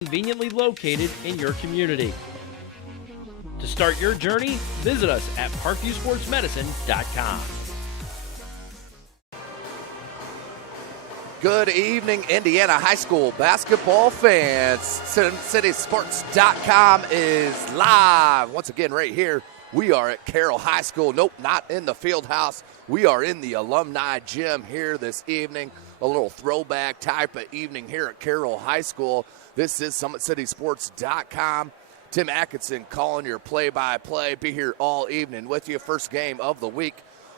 conveniently located in your community. To start your journey, visit us at parkviewsportsmedicine.com. Good evening, Indiana high school basketball fans. SummitCitySports.com is live once again right here. We are at Carroll High School. Nope, not in the field house. We are in the alumni gym here this evening. A little throwback type of evening here at Carroll High School. This is SummitCitySports.com. Tim Atkinson calling your play-by-play. Be here all evening with you. First game of the week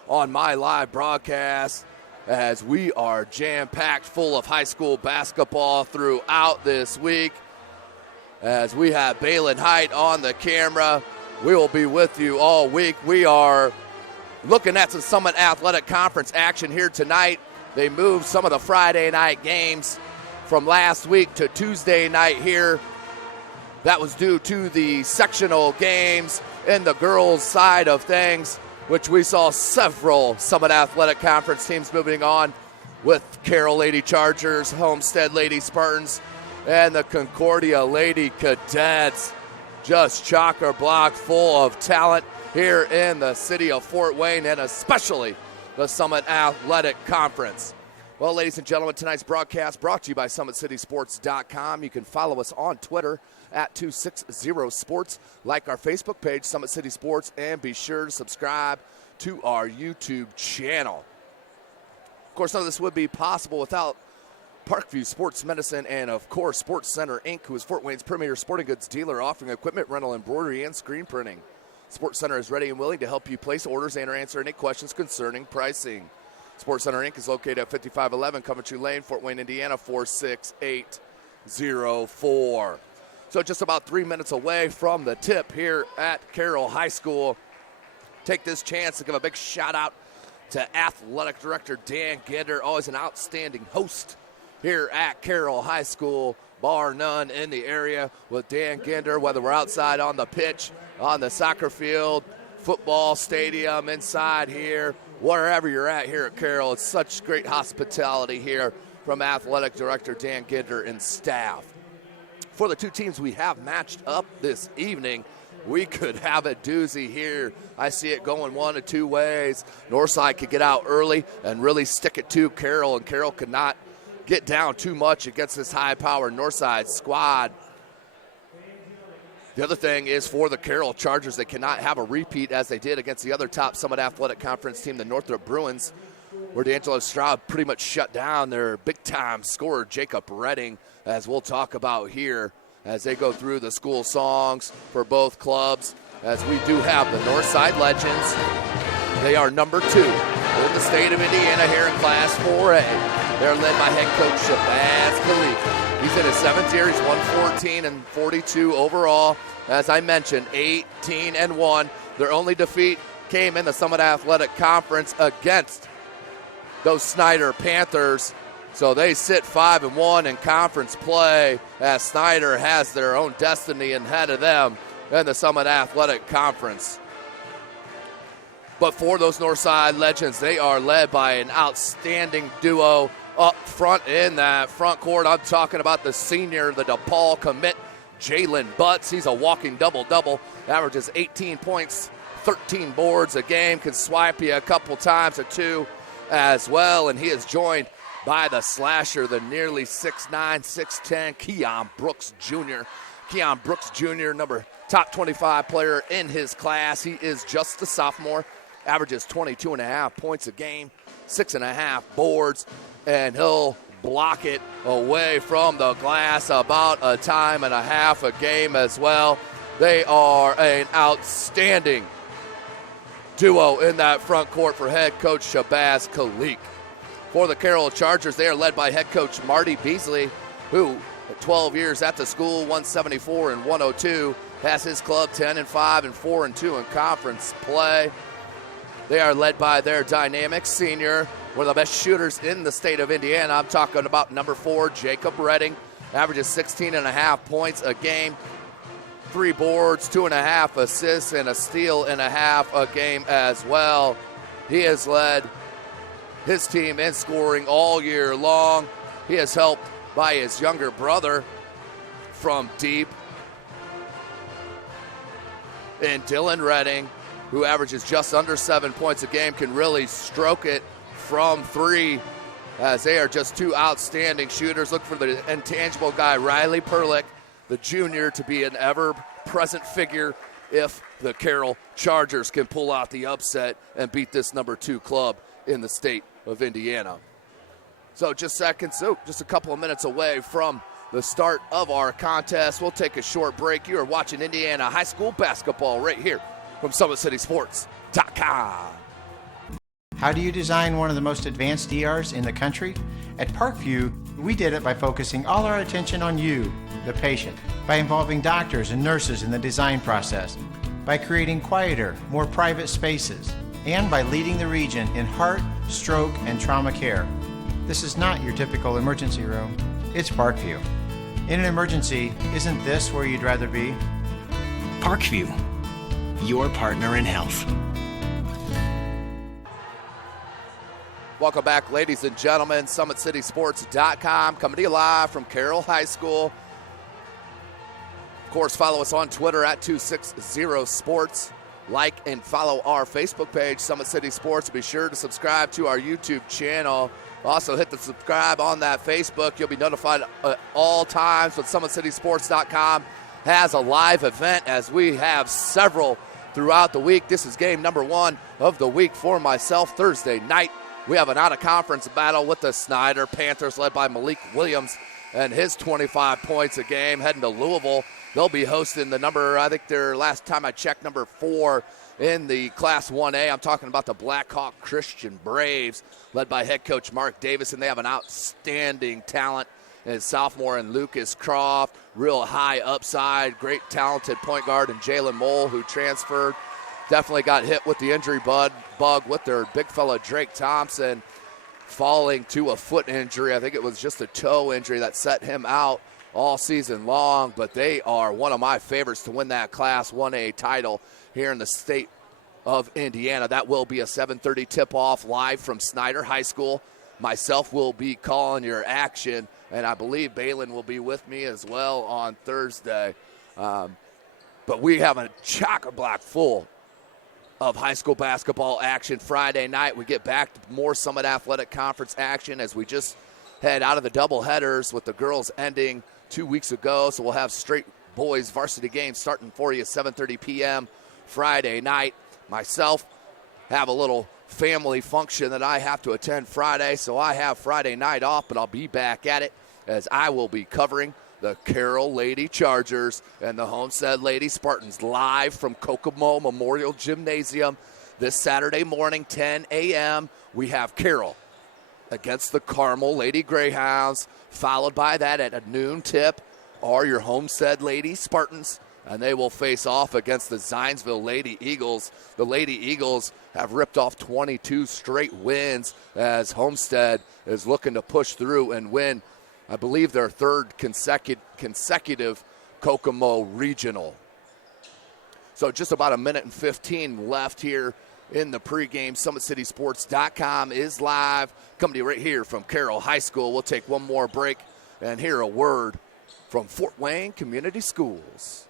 on my live broadcast, as we are jam-packed full of high school basketball throughout this week. As we have Balin Height on the camera, we will be with you all week. We are looking at some Summit Athletic Conference action here tonight. They moved some of the Friday night games from last week to Tuesday night here. That was due to the sectional games in the girls' side of things, which we saw several Summit Athletic Conference teams moving on, with Carroll Lady Chargers, Homestead Lady Spartans, and the Concordia Lady Cadets. Just chock-a-block full of talent here in the city of Fort Wayne, and especially the Summit Athletic Conference. Well, ladies and gentlemen, tonight's broadcast brought to you by SummitCitySports.com. You can follow us on Twitter at 260sports. Like our Facebook page, Summit City Sports, and be sure to subscribe to our YouTube channel. Of course, none of this would be possible without Parkview Sports Medicine and, of course, Sports Center, Inc., who is Fort Wayne's premier sporting goods dealer, offering equipment rental, embroidery, and screen printing. Sports Center is ready and willing to help you place orders and or answer any questions concerning pricing. Sports Center, Inc. is located at 5511 Coventry Lane, Fort Wayne, Indiana, 46804. So just about 3 minutes away from the tip here at Carroll High School. Take this chance to give a big shout-out to Athletic Director Dan Ginder, always an outstanding host here at Carroll High School, bar none in the area with Dan Ginder, whether we're outside on the pitch, on the soccer field, football stadium, inside here, wherever you're at here at Carroll. It's such great hospitality here from Athletic Director Dan Ginder and staff. For the two teams we have matched up this evening, we could have a doozy here. I see it going one of two ways. Northside could get out early and really stick it to Carroll, and Carroll could not get down too much against this high-powered Northside squad. The other thing is for the Carroll Chargers, they cannot have a repeat as they did against the other top Summit Athletic Conference team, the Northrop Bruins, where D'Angelo Stroud pretty much shut down their big-time scorer, Jacob Redding, as we'll talk about here as they go through the school songs for both clubs, as we do have the Northside Legends. They are number 2 in the state of Indiana here in Class 4A. They're led by head coach Shabazz Khalif. He's in his 7th year. He's 114 and 42 overall. As I mentioned, 18-1. Their only defeat came in the Summit Athletic Conference against those Snyder Panthers. So they sit 5-1 in conference play, as Snyder has their own destiny ahead of them in the Summit Athletic Conference. But for those Northside Legends, they are led by an outstanding duo up front in that front court. I'm talking about the senior, the DePaul commit, Jalen Butts. He's a walking double-double, averages 18 points, 13 boards a game, can swipe you a couple times or two as well, and he is joined by the slasher, the nearly 6'9", 6'10", Keon Brooks Jr. Keon Brooks Jr., top 25 player in his class. He is just a sophomore, averages 22.5 points a game, 6.5 boards, and he'll block it away from the glass about a time and a half a game as well. They are an outstanding duo in that front court for head coach Shabazz Khalif. For the Carroll Chargers, they are led by head coach Marty Beasley, who at 12 years at the school, 174 and 102, has his club 10-5 and 4-2 in conference play. They are led by their dynamic senior, one of the best shooters in the state of Indiana. I'm talking about number 4, Jacob Redding, averages 16.5 points a game, 3 boards, 2.5 assists, and a steal and a half a game as well. He has led his team in scoring all year long. He is helped by his younger brother, from deep. And Dylan Redding, who averages just under 7 points a game, can really stroke it from three, as they are just two outstanding shooters. Look for the intangible guy, Riley Perlick, the junior, to be an ever-present figure if the Carroll Chargers can pull out the upset and beat this number 2 club in the state of Indiana. So just a couple of minutes away from the start of our contest. We'll take a short break. You are watching Indiana high school basketball right here from SummitCitySports.com. How do you design one of the most advanced ERs in the country? At Parkview, we did it by focusing all our attention on you, the patient, by involving doctors and nurses in the design process, by creating quieter, more private spaces, and by leading the region in heart, stroke, and trauma care. This is not your typical emergency room. It's Parkview. In an emergency, isn't this where you'd rather be? Parkview, your partner in health. Welcome back, ladies and gentlemen. SummitCitySports.com coming to you live from Carroll High School. Of course, follow us on Twitter at 260sports. Like and follow our Facebook page, Summit City Sports. Be sure to subscribe to our YouTube channel. Also, hit the subscribe on that Facebook. You'll be notified at all times when SummitCitySports.com has a live event, as we have several throughout the week. This is game number 1 of the week for myself. Thursday night, we have an out-of-conference battle with the Snyder Panthers, led by Malik Williams and his 25 points a game, heading to Louisville. They'll be hosting the last time I checked, number 4 in the Class 1A. I'm talking about the Blackhawk Christian Braves, led by head coach Mark Davis, and they have an outstanding talent as sophomore in Lucas Croft, real high upside, great talented point guard, and Jalen Mole, who transferred. Definitely got hit with the injury bug with their big fella Drake Thompson falling to a foot injury. I think it was just a toe injury that set him out all season long, but they are one of my favorites to win that Class 1A title here in the state of Indiana. That will be a 7:30 tip-off live from Snyder High School. Myself will be calling your action, and I believe Balin will be with me as well on Thursday. But we have a chock-a-block full of high school basketball action Friday night. We get back to more Summit Athletic Conference action as we just head out of the doubleheaders with the girls ending 2 weeks ago. So we'll have straight boys varsity games starting for you 7:30 p.m. Friday night. Myself have a little family function that I have to attend Friday, so I have Friday night off, but I'll be back at it as I will be covering the Carroll Lady Chargers and the Homestead Lady Spartans live from Kokomo Memorial Gymnasium this Saturday morning, 10 a.m. We have Carroll against the Carmel Lady Greyhounds, followed by that at a noon tip are your Homestead Lady Spartans, and they will face off against the Zionsville Lady Eagles. The Lady Eagles have ripped off 22 straight wins as Homestead is looking to push through and win, I believe, their third consecutive Kokomo Regional. So just about a minute and 15 left here in the pregame. SummitCitySports.com is live, coming to you right here from Carroll High School. We'll take one more break and hear a word from Fort Wayne Community Schools.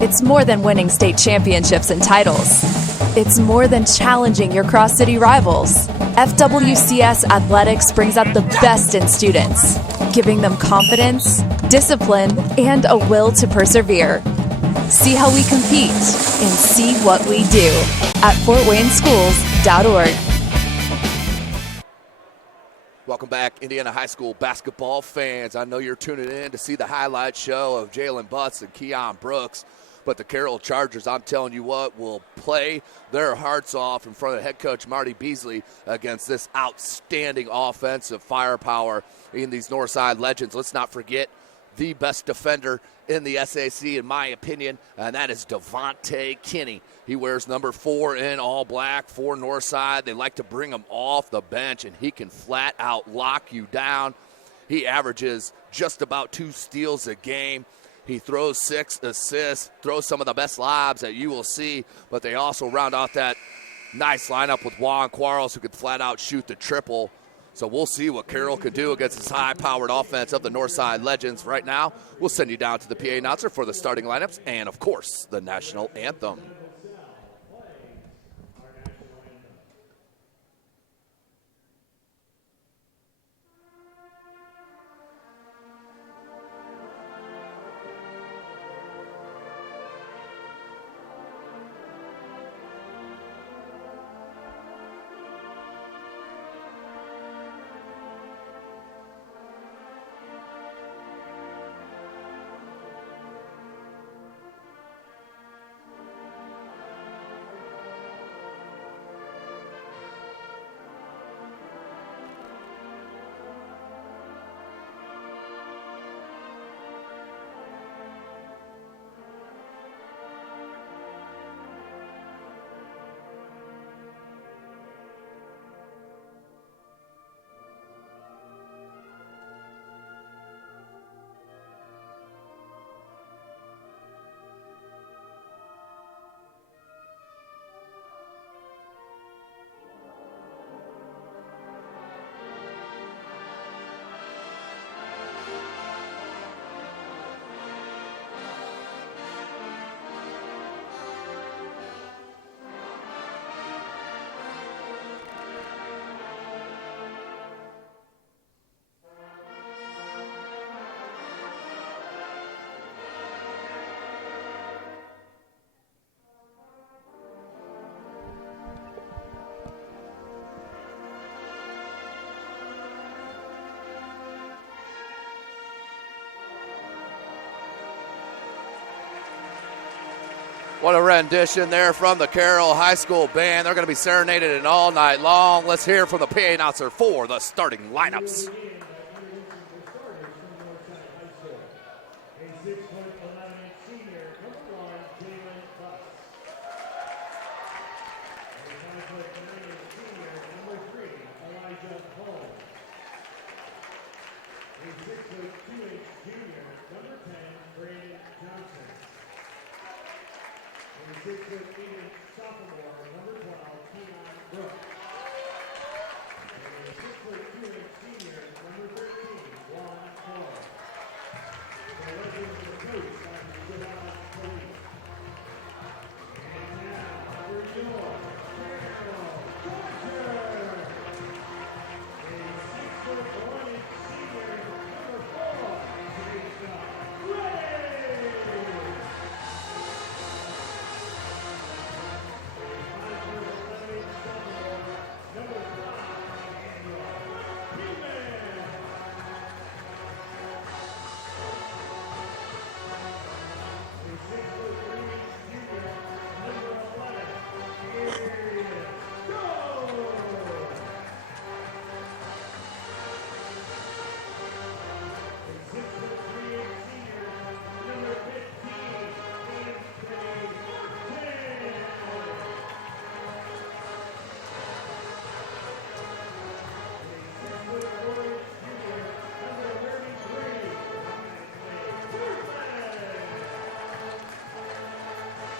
It's more than winning state championships and titles. It's more than challenging your cross-city rivals. FWCS Athletics brings out the best in students, giving them confidence, discipline, and a will to persevere. See how we compete and see what we do at fortwayneschools.org. Welcome back, Indiana high school basketball fans. I know you're tuning in to see the highlight show of Jalen Butts and Keon Brooks, but the Carroll Chargers, I'm telling you what, will play their hearts off in front of head coach Marty Beasley against this outstanding offensive firepower in these Northside Legends. Let's not forget the best defender in the SAC, in my opinion, and that is Devontae Kinney. He wears number 4 in all black for Northside. They like to bring him off the bench, and he can flat out lock you down. He averages just about 2 steals a game. He throws 6 assists, throws some of the best lobs that you will see, but they also round out that nice lineup with Juan Quarles, who could flat out shoot the triple. So we'll see what Carroll could do against this high-powered offense of the Northside Legends. Right now, we'll send you down to the PA announcer for the starting lineups and, of course, the national anthem. What a rendition there from the Carroll High School Band. They're going to be serenaded it all night long. Let's hear from the PA announcer for the starting lineups.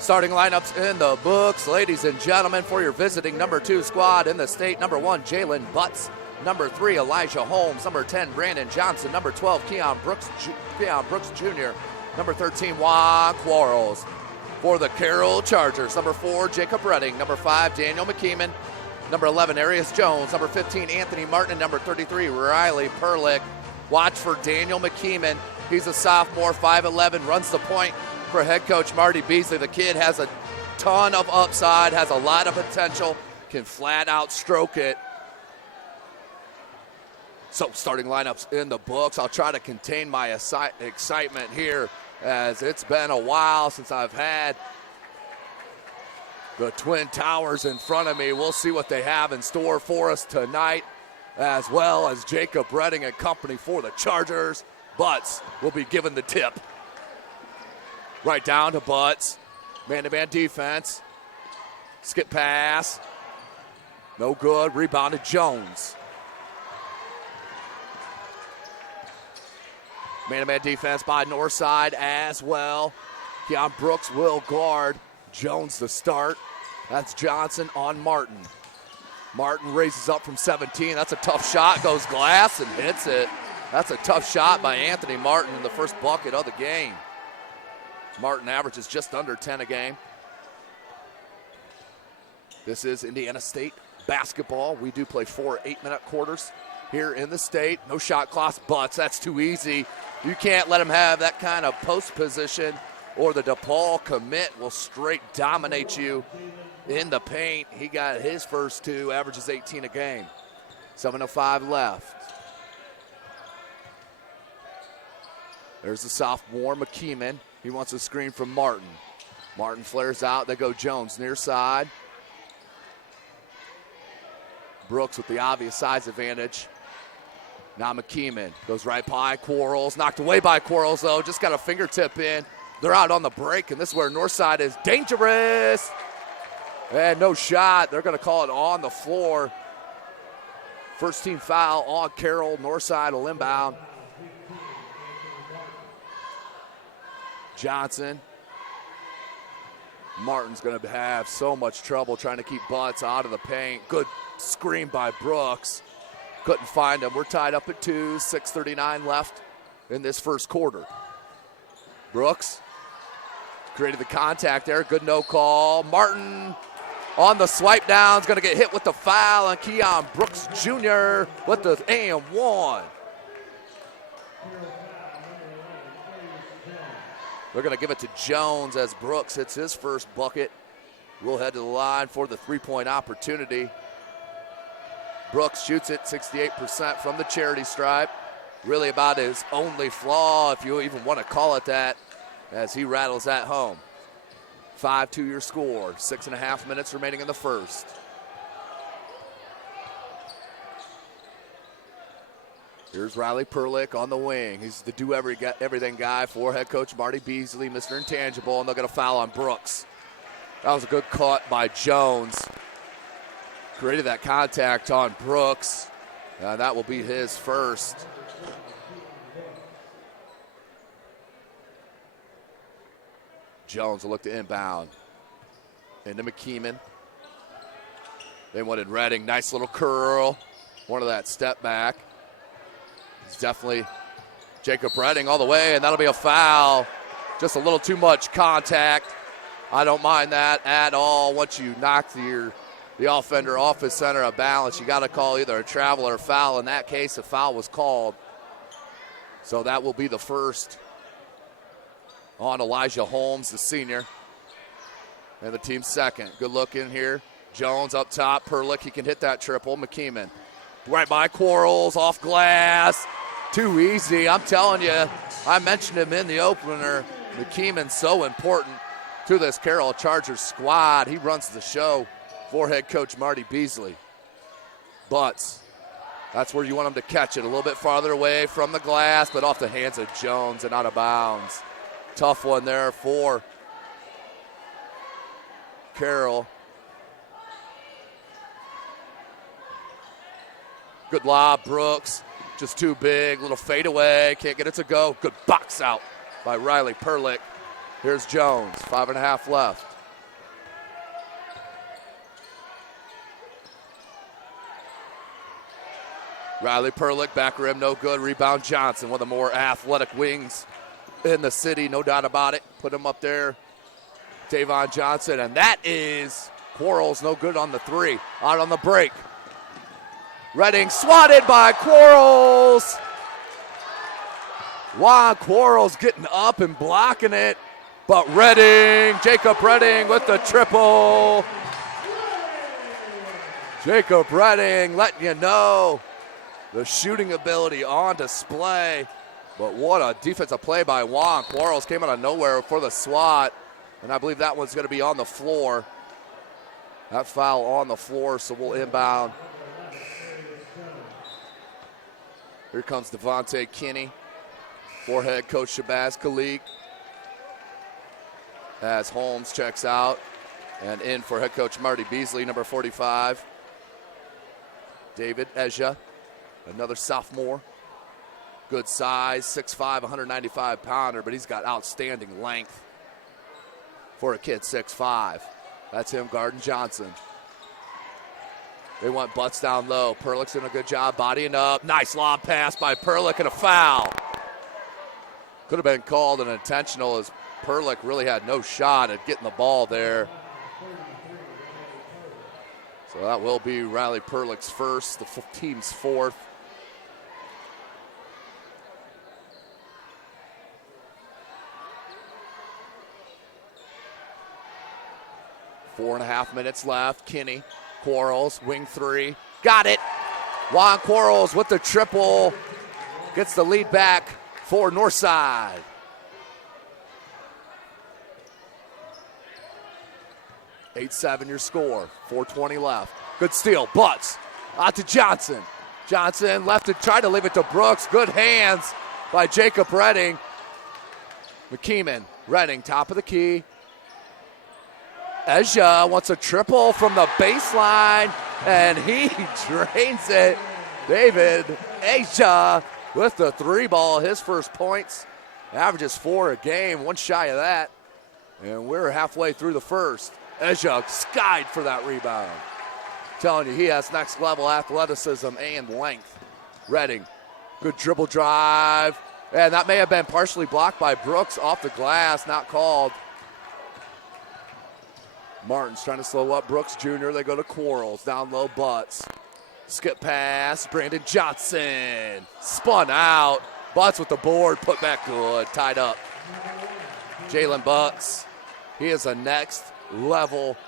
Starting lineups in the books, ladies and gentlemen, for your visiting number 2 squad in the state. Number 1, Jalen Butts. Number 3, Elijah Holmes. Number 10, Brandon Johnson. Number 12, Keon Brooks Jr. Number 13, Juan Quarles. For the Carroll Chargers, number 4, Jacob Redding. Number 5, Daniel McKeeman. Number 11, Arias Jones. Number 15, Anthony Martin. And number 33, Riley Perlick. Watch for Daniel McKeeman. He's a sophomore, 5'11", runs the point for head coach Marty Beasley. The kid has a ton of upside, has a lot of potential, can flat out stroke it. So starting lineups in the books. I'll try to contain my excitement here, as it's been a while since I've had the Twin Towers in front of me. We'll see what they have in store for us tonight, as well as Jacob Redding and company for the Chargers. Butts will be given the tip. Right down to Butts. Man-to-man defense. Skip pass. No good. Rebound to Jones. Man-to-man defense by Northside as well. Keon Brooks will guard Jones to start. That's Johnson on Martin. Martin raises up from 17. That's a tough shot. Goes glass and hits it. That's a tough shot by Anthony Martin in the first bucket of the game. Martin averages just under 10 a game. This is Indiana State basketball. We do play 4 8-minute quarters here in the state. No shot clock, butts. That's too easy. You can't let him have that kind of post position, or the DePaul commit will straight dominate you in the paint. He got his first 2, averages 18 a game. 7:05 left. There's the sophomore, McKeeman. He wants a screen from Martin. Martin flares out. They go Jones near side. Brooks with the obvious size advantage. Now McKeeman goes right by Quarles. Knocked away by Quarles, though. Just got a fingertip in. They're out on the break, and this is where Northside is dangerous. And no shot. They're going to call it on the floor. First team foul on Carroll. Northside will inbound. Johnson. Martin's going to have so much trouble trying to keep Butts out of the paint. Good screen by Brooks. Couldn't find him. We're tied up at 2, 6:39 left in this first quarter. Brooks created the contact there. Good no call. Martin on the swipe down is going to get hit with the foul, and Keon Brooks Jr. with the and one. They're going to give it to Jones as Brooks hits his first bucket. We'll head to the line for the three-point opportunity. Brooks shoots it 68% from the charity stripe. Really about his only flaw, if you even want to call it that, as he rattles that home. 5-2 your score. 6.5 minutes remaining in the first. Here's Riley Perlick on the wing. He's the do-everything guy for head coach Marty Beasley, Mr. Intangible, and they'll get a foul on Brooks. That was a good cut by Jones. Created that contact on Brooks. That will be his first. Jones will look to inbound. Into McKeeman. They wanted Redding. Nice little curl. One of that step back. It's definitely Jacob Redding all the way, and that'll be a foul. Just a little too much contact. I don't mind that at all. Once you knock the offender off his center of balance, you got to call either a travel or a foul. In that case, a foul was called. So that will be the first on Elijah Holmes, the senior. And the team's second. Good look in here. Jones up top. Perlick, he can hit that triple. McKeeman right by Quarles, off glass. Too easy. I'm telling you, I mentioned him in the opener. McKeeman's so important to this Carroll Chargers squad. He runs the show for head coach Marty Beasley. Butts, that's where you want him to catch it. A little bit farther away from the glass, but off the hands of Jones and out of bounds. Tough one there for Carroll. Good lob, Brooks. Just too big. Little fadeaway. Can't get it to go. Good box out by Riley Perlick. Here's Jones. 5.5 left. Riley Perlick, back rim, no good. Rebound Johnson, one of the more athletic wings in the city, no doubt about it. Put him up there. Tavon Johnson, and that is Quarles, no good on the three. Out on the break. Redding swatted by Quarles. Juan Quarles getting up and blocking it. But Redding, Jacob Redding with the triple. Jacob Redding letting you know the shooting ability on display. But what a defensive play by Juan. Quarles came out of nowhere for the swat. And I believe that one's going to be on the floor. That foul on the floor, so we'll inbound. Here comes Devontae Kinney for head coach Shabazz Khalik. As Holmes checks out. And in for head coach Marty Beasley, number 45. David Eja, another sophomore. Good size, 6'5", 195-pounder, but he's got outstanding length for a kid 6'5". That's him guarding Johnson. They want butts down low. Perlick's doing a good job bodying up. Nice lob pass by Perlick and a foul. Could have been called an intentional as Perlick really had no shot at getting the ball there. So that will be Riley Perlick's first, the team's fourth. Four and a half minutes left. Kinney, Quarles, wing three. Got it. Juan Quarles with the triple. Gets the lead back for Northside. (8-7) your score. 4:20 left. Good steal. Butts. Out to Johnson. Johnson left to try to leave it to Brooks. Good hands by Jacob Redding. McKeeman. Redding, top of the key. Ezja wants a triple from the baseline, and he drains it. David Ezja with the three ball, his first points. Averages 4 a game, one shy of that. And we're halfway through the first. Ezja skied for that rebound. Telling you, he has next level athleticism and length. Redding, good dribble drive. And that may have been partially blocked by Brooks off the glass, not called. Martin's trying to slow up Brooks Jr. They go to Quarles, down low Butts. Skip pass, Brandon Johnson. Spun out. Butts with the board, put back good, tied up. Jalen Butts, he is a next level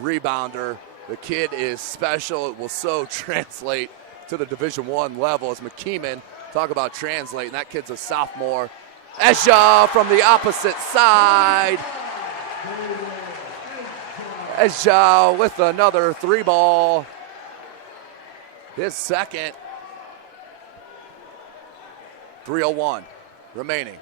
rebounder. The kid is special. It will so translate to the Division I level as McKeeman, talk about translating. That kid's a sophomore. Ezja from the opposite side. Ezja with another three ball. His second. 3:01 remaining.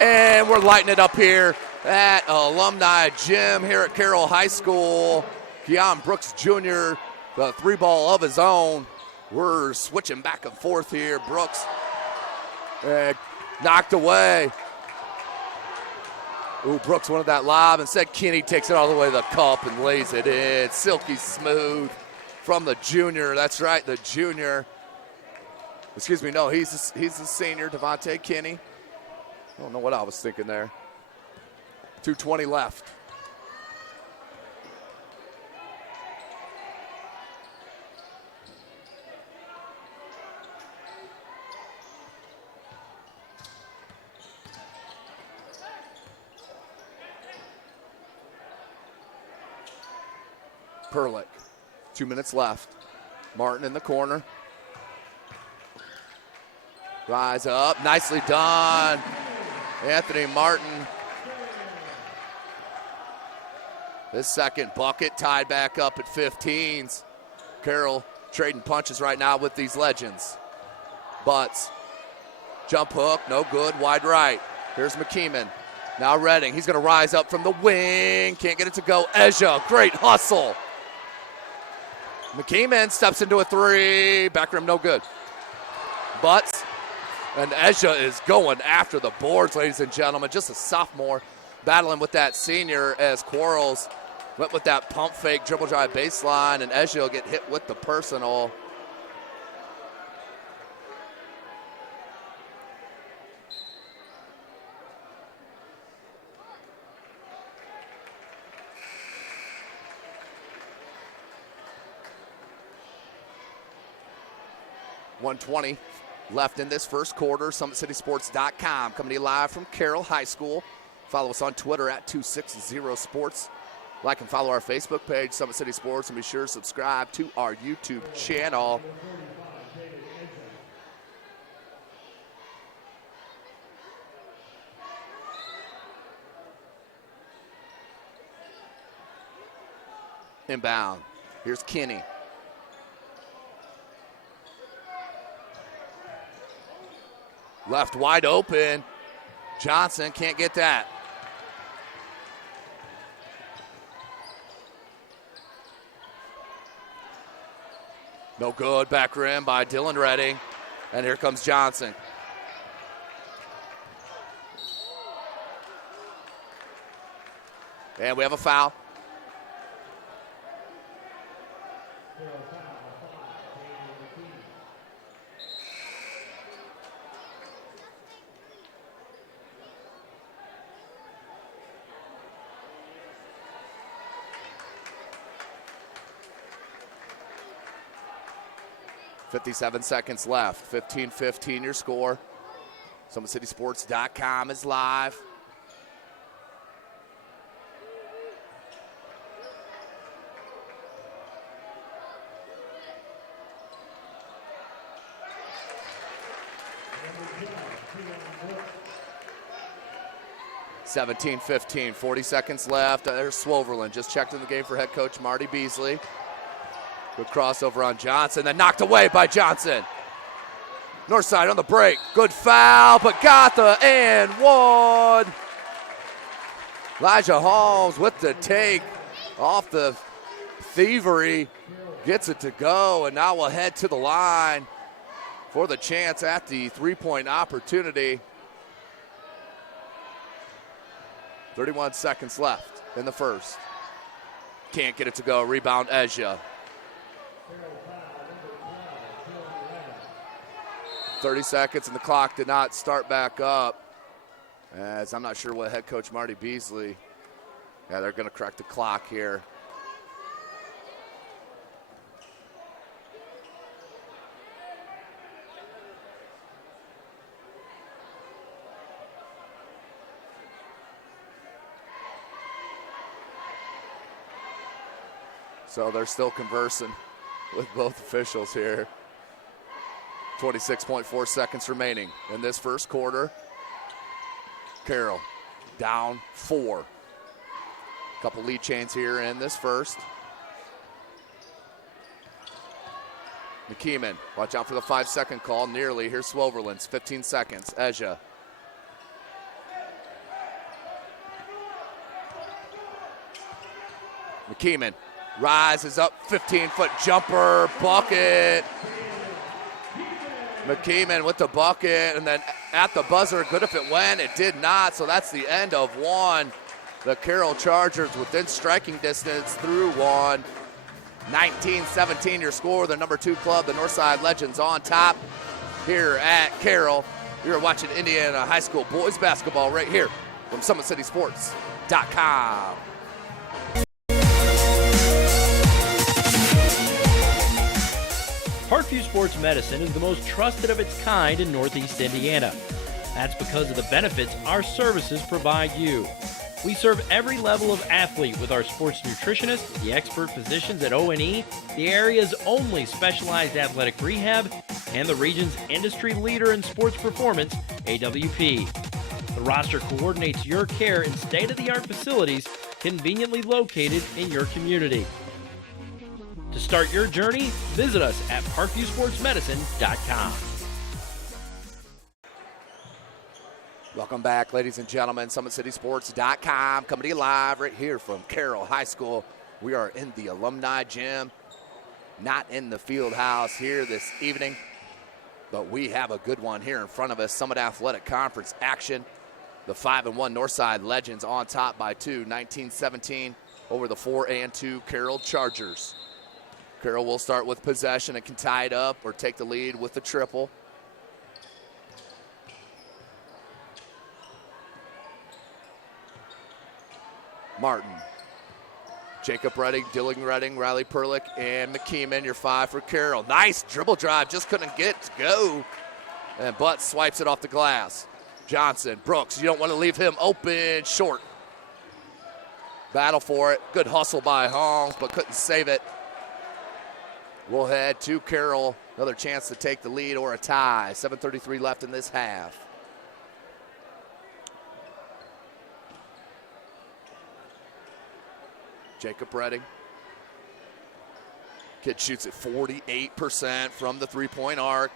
And we're lighting it up here at Alumni Gym here at Carroll High School. Keon Brooks Jr., the three ball of his own. We're switching back and forth here. Brooks knocked away. Ooh, Brooks wanted that lob. Instead, Kinney takes it all the way to the cup and lays it in. Silky smooth from the junior. That's right, the junior. Excuse me, no, he's the senior, Devontae Kinney. I don't know what I was thinking there. 2:20 left. Perlick, 2 minutes left. Martin in the corner. Rise up, nicely done. Anthony Martin. His second bucket, tied back up at 15s. Carroll trading punches right now with these legends. Butts, jump hook, no good, wide right. Here's McKeeman. Now Redding, he's gonna rise up from the wing. Can't get it to go. Ezja, great hustle. McKeeman steps into a three. Back rim, no good. Butts. And Ezja is going after the boards, ladies and gentlemen. Just a sophomore battling with that senior as Quarles went with that pump fake dribble drive baseline, and Ezja will get hit with the personal. .120 left in this first quarter. SummitCitySports.com coming to you live from Carroll High School. Follow us on Twitter at 260sports. Like and follow our Facebook page, Summit City Sports, and be sure to subscribe to our YouTube channel. Inbound. Here's Kinney. Left wide open. Johnson can't get that. No good. Back rim by Dylan Redding. And here comes Johnson. And we have a foul. .57 seconds left. 15-15 your score. SummitCitySports.com is live. (17-15), 40 seconds left. There's Swoverland, just checked in the game for head coach Marty Beasley. Good crossover on Johnson, then knocked away by Johnson. Northside on the break. Good foul, but got the and one. Elijah Holmes with the take off the thievery. Gets it to go, and now we'll head to the line for the chance at the three-point opportunity. 31 seconds left in the first. Can't get it to go. Rebound, Ezja. 30 seconds, and the clock did not start back up. As I'm not sure what head coach Marty Beasley. Yeah, they're going to correct the clock here. So they're still conversing with both officials here. 26.4 seconds remaining in this first quarter. Carroll down 4. Couple lead chains here in this first. McKeeman, watch out for the 5-second call. Nearly. Here's Swoverland's 15 seconds. Ezja. McKeeman rises up, 15-foot jumper, bucket. McKeeman with the bucket, and then at the buzzer, good if it went. It did not, so that's the end of one. The Carroll Chargers within striking distance through one. 19-17 your score. The number 2 club, the Northside Legends, on top here at Carroll. You're watching Indiana High School boys basketball right here from SummitCitySports.com. Parkview Sports Medicine is the most trusted of its kind in Northeast Indiana. That's because of the benefits our services provide you. We serve every level of athlete with our sports nutritionists, the expert physicians at O&E, the area's only specialized athletic rehab, and the region's industry leader in sports performance, AWP. The roster coordinates your care in state-of-the-art facilities conveniently located in your community. To start your journey, visit us at parkviewsportsmedicine.com. Welcome back, ladies and gentlemen. SummitCitySports.com coming to you live right here from Carroll High School. We are in the alumni gym, not in the field house here this evening, but we have a good one here in front of us. Summit Athletic Conference action. The 5-1 Northside Legends on top by 2, 19-17 over the 4-2 Carroll Chargers. Carroll will start with possession and can tie it up or take the lead with the triple. Martin, Jacob Redding, Dylan Redding, Riley Perlick, and McKeeman, your 5 for Carroll. Nice dribble drive, just couldn't get to go. And Butt swipes it off the glass. Johnson, Brooks, you don't want to leave him open, short. Battle for it, good hustle by Holmes, but couldn't save it. We'll head to Carroll, another chance to take the lead or a tie. 7:33 left in this half. Jacob Redding. Kid shoots at 48% from the three-point arc,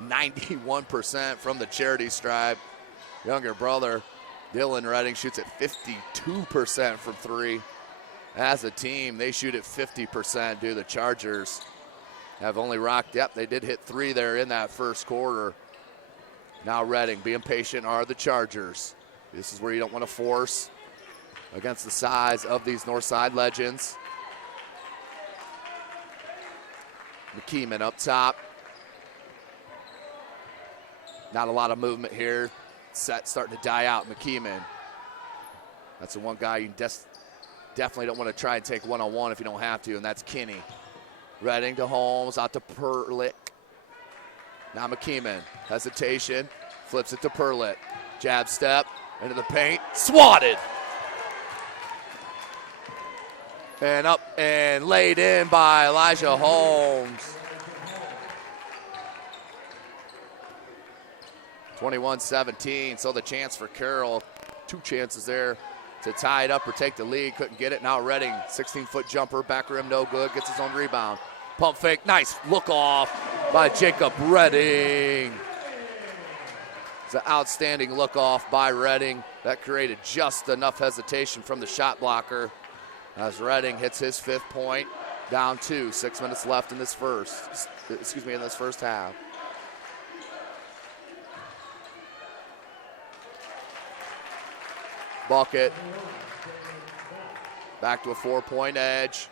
91% from the charity stripe. Younger brother, Dylan Redding, shoots at 52% from 3. As a team, they shoot at 50%. The Chargers have only rocked, they did hit 3 there in that first quarter. Now Redding, being patient are the Chargers. This is where you don't want to force. against the size of these Northside legends. McKeeman up top. Not a lot of movement here. Set starting to die out. McKeeman. That's the one guy you definitely don't want to try and take one-on-one if you don't have to, and that's Kinney. Redding to Holmes, out to Perlick. Now McKeeman, hesitation, flips it to Perlick. Jab step, into the paint, swatted. And up and laid in by Elijah Holmes. 21-17, so the chance for Carroll. 2 chances there to tie it up or take the lead. Couldn't get it. Now Redding, 16-foot jumper, back rim, no good. Gets his own rebound. Pump fake, nice look off by Jacob Redding. It's an outstanding look off by Redding. That created just enough hesitation from the shot blocker as Redding hits his 5th point. Down 2, 6 minutes left in this first half. Bucket. Back to a 4-point edge.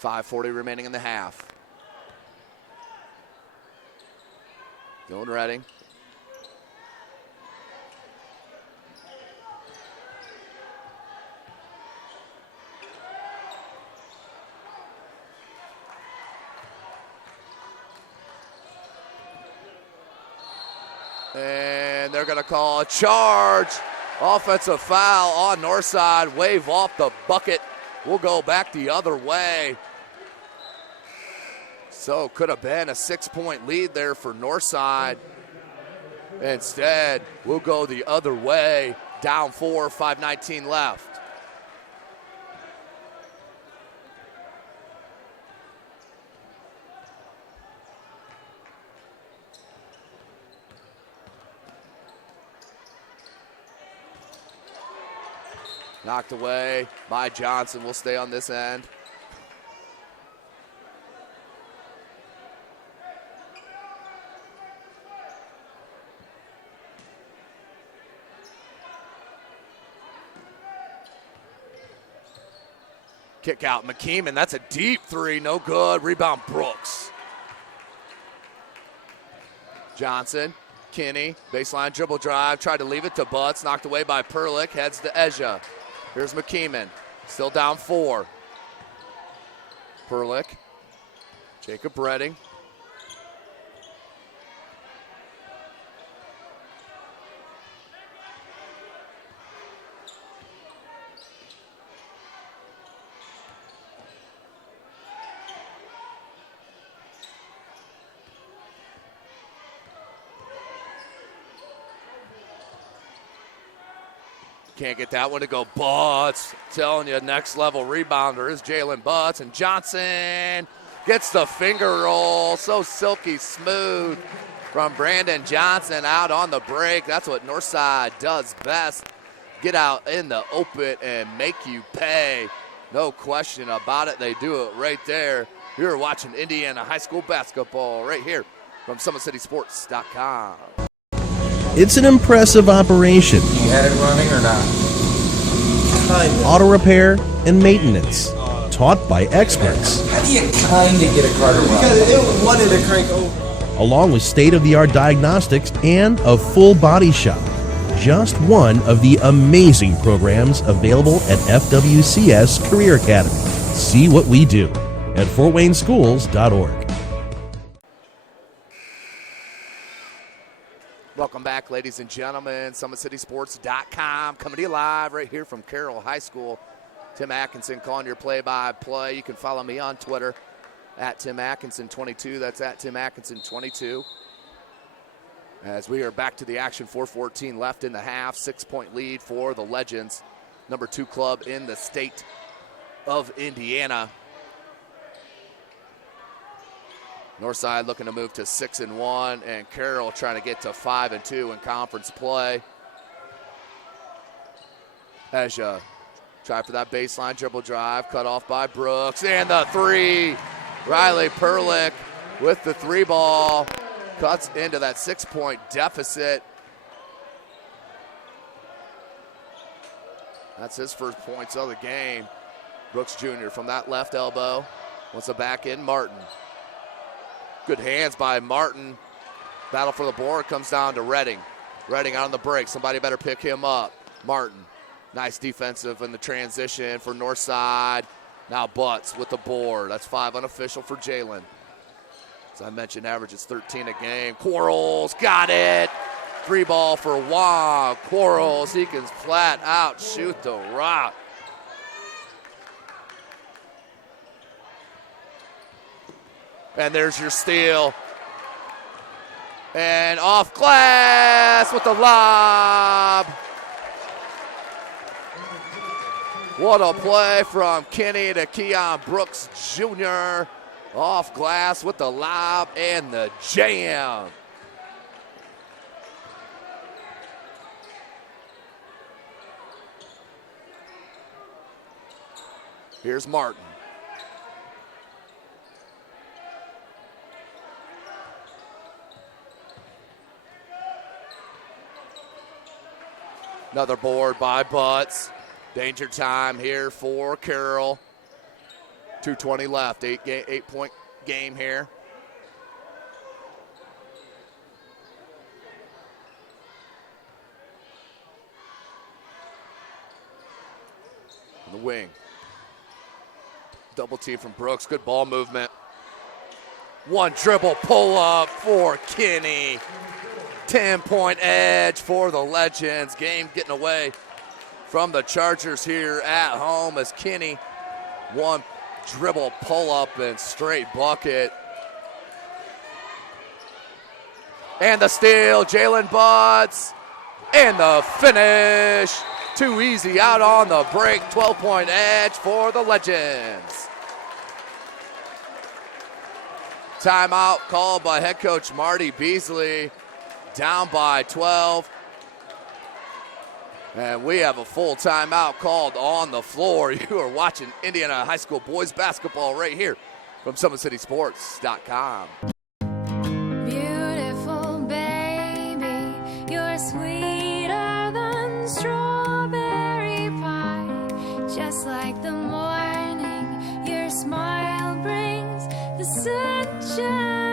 .540 remaining in the half. Dylan Redding. And they're going to call a charge. Offensive foul on Northside. Wave off the bucket. We'll go back the other way. So could have been a 6-point lead there for Northside. Instead, we'll go the other way. Down 4, 5:19 left. Knocked away by Johnson. We'll stay on this end. Kick out McKeeman. That's a deep 3. No good. Rebound Brooks. Johnson. Kinney. Baseline dribble drive. Tried to leave it to Butts. Knocked away by Perlick. Heads to Ezja. Here's McKeeman, still down 4. Perlick, Jacob Redding. Can't get that one to go. Butts, telling you, next level rebounder is Jalen Butts. And Johnson gets the finger roll. So silky smooth from Brandon Johnson out on the break. That's what Northside does best. Get out in the open and make you pay. No question about it. They do it right there. You're watching Indiana high school basketball right here from SummitCitySports.com. It's an impressive operation. You had it running or not? Auto repair and maintenance, taught by experts. How do you kind of get a car to run? Because it wanted to crank over. Along with state-of-the-art diagnostics and a full body shop. Just one of the amazing programs available at FWCS Career Academy. See what we do at fortwayneschools.org. Welcome back, ladies and gentlemen. SummitCitySports.com coming to you live right here from Carroll High School. Tim Atkinson calling your play-by-play. You can follow me on Twitter at Tim Atkinson22. That's at Tim Atkinson22. As we are back to the action, 4:14 left in the half. 6-point lead for the Legends, number 2 club in the state of Indiana. Northside looking to move to 6-1, and Carroll trying to get to 5-2 in conference play. Ezja try for that baseline dribble drive, cut off by Brooks, and the 3. Riley Perlick with the 3 ball. cuts into that 6-point deficit. That's his first points of the game. Brooks Jr. from that left elbow. Wants it back in, Martin. Good hands by Martin. Battle for the board comes down to Redding. Redding out on the break. Somebody better pick him up. Martin. Nice defensive in the transition for Northside. Now Butts with the board. That's 5 unofficial for Jalen. As I mentioned, averages 13 a game. Quarles got it. 3 ball for Wong. Quarles, he can flat out shoot the rock. And there's your steal. And off glass with the lob. What a play from Kenny to Keon Brooks Jr. Off glass with the lob and the jam. Here's Martin. Another board by Butts. Danger time here for Carroll. 2:20 left, 8-point game here. On the wing. Double team from Brooks, good ball movement. One dribble pull up for Kinney. 10-point edge for the Legends. Game getting away from the Chargers here at home as Kinney, one dribble pull up and straight bucket. And the steal, Jalen Butts. And the finish. Too easy out on the break. 12-point edge for the Legends. Timeout called by head coach Marty Beasley. Down by 12. And we have a full timeout called on the floor. You are watching Indiana High School boys basketball right here from SummitCitySports.com. Beautiful baby, you're sweeter than strawberry pie. Just like the morning, your smile brings the sunshine.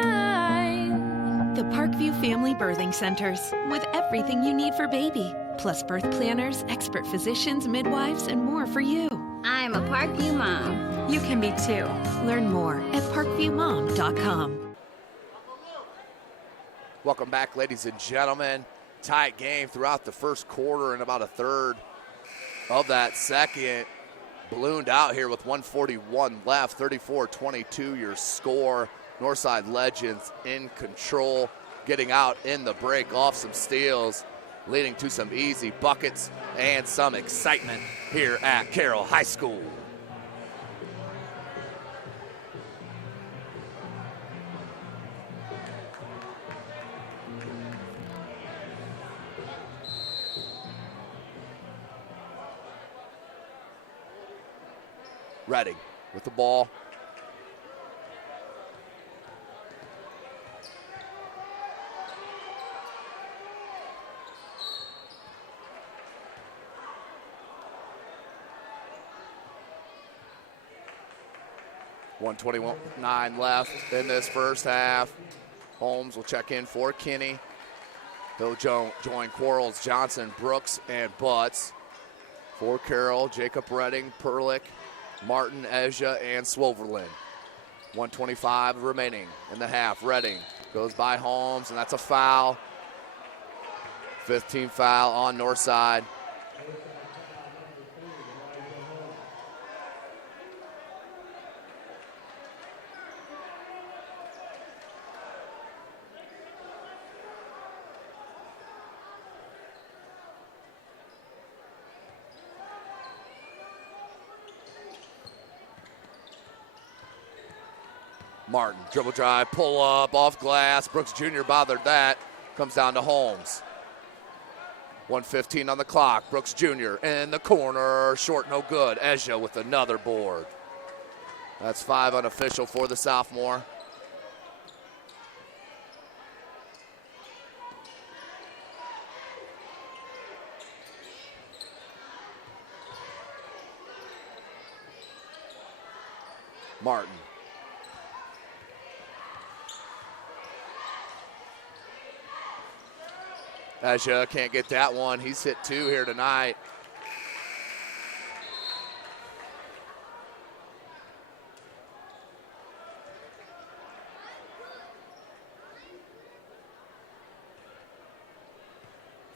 The Parkview Family Birthing Centers, with everything you need for baby, plus birth planners, expert physicians, midwives, and more for you. I'm a Parkview mom. You can be too. Learn more at parkviewmom.com. Welcome back, ladies and gentlemen. Tight game throughout the first quarter and about a third of that second. Ballooned out here with 1:41 left, 34-22 your score. Northside Legends in control, getting out in the break off some steals, leading to some easy buckets and some excitement here at Carroll High School. Redding with the ball. .129 left in this first half. Holmes will check in for Kinney. He'll join Quarles, Johnson, Brooks, and Butts. For Carroll, Jacob Redding, Perlick, Martin, Ezja, and Swoverlin. 1:25 remaining in the half. Redding goes by Holmes, and that's a foul. 15 foul on Northside. Martin, dribble drive, pull up, off glass. Brooks Jr. bothered that. Comes down to Holmes. 1:15 on the clock. Brooks Jr. in the corner. Short, no good. Ezja with another board. That's 5 unofficial for the sophomore. Martin. IHSAA can't get that one. He's hit 2 here tonight.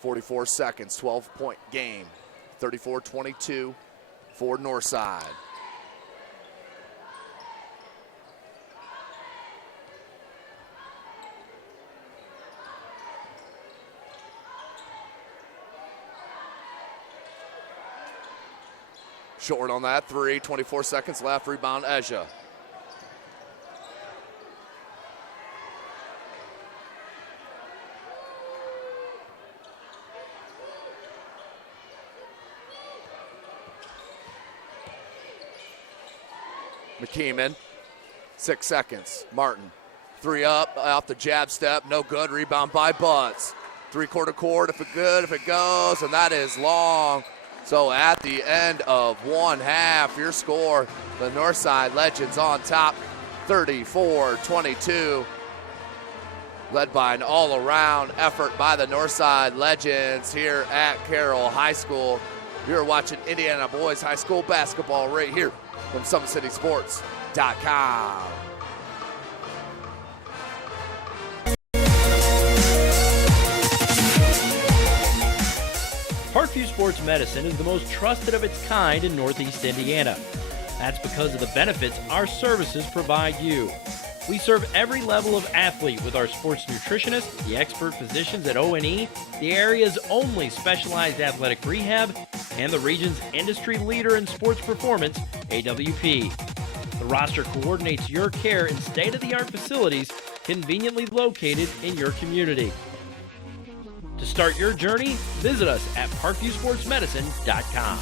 .44 seconds, 12-point game. 34-22 for Northside. Short on that 3, 24 seconds left, rebound IHSAA. McKeeman, 6 seconds. Martin, 3 up, off the jab step, no good. Rebound by Butts. 3/4 court, if it good, if it goes, and that is long. So at the end of one half, your score, the Northside Legends on top, 34-22. Led by an all-around effort by the Northside Legends here at Carroll High School. You're watching Indiana Boys High School basketball right here from SummitCitySports.com. Parkview Sports Medicine is the most trusted of its kind in Northeast Indiana. That's because of the benefits our services provide you. We serve every level of athlete with our sports nutritionists, the expert physicians at O&E, the area's only specialized athletic rehab, and the region's industry leader in sports performance, AWP. The roster coordinates your care in state-of-the-art facilities conveniently located in your community. To start your journey, visit us at parkviewsportsmedicine.com.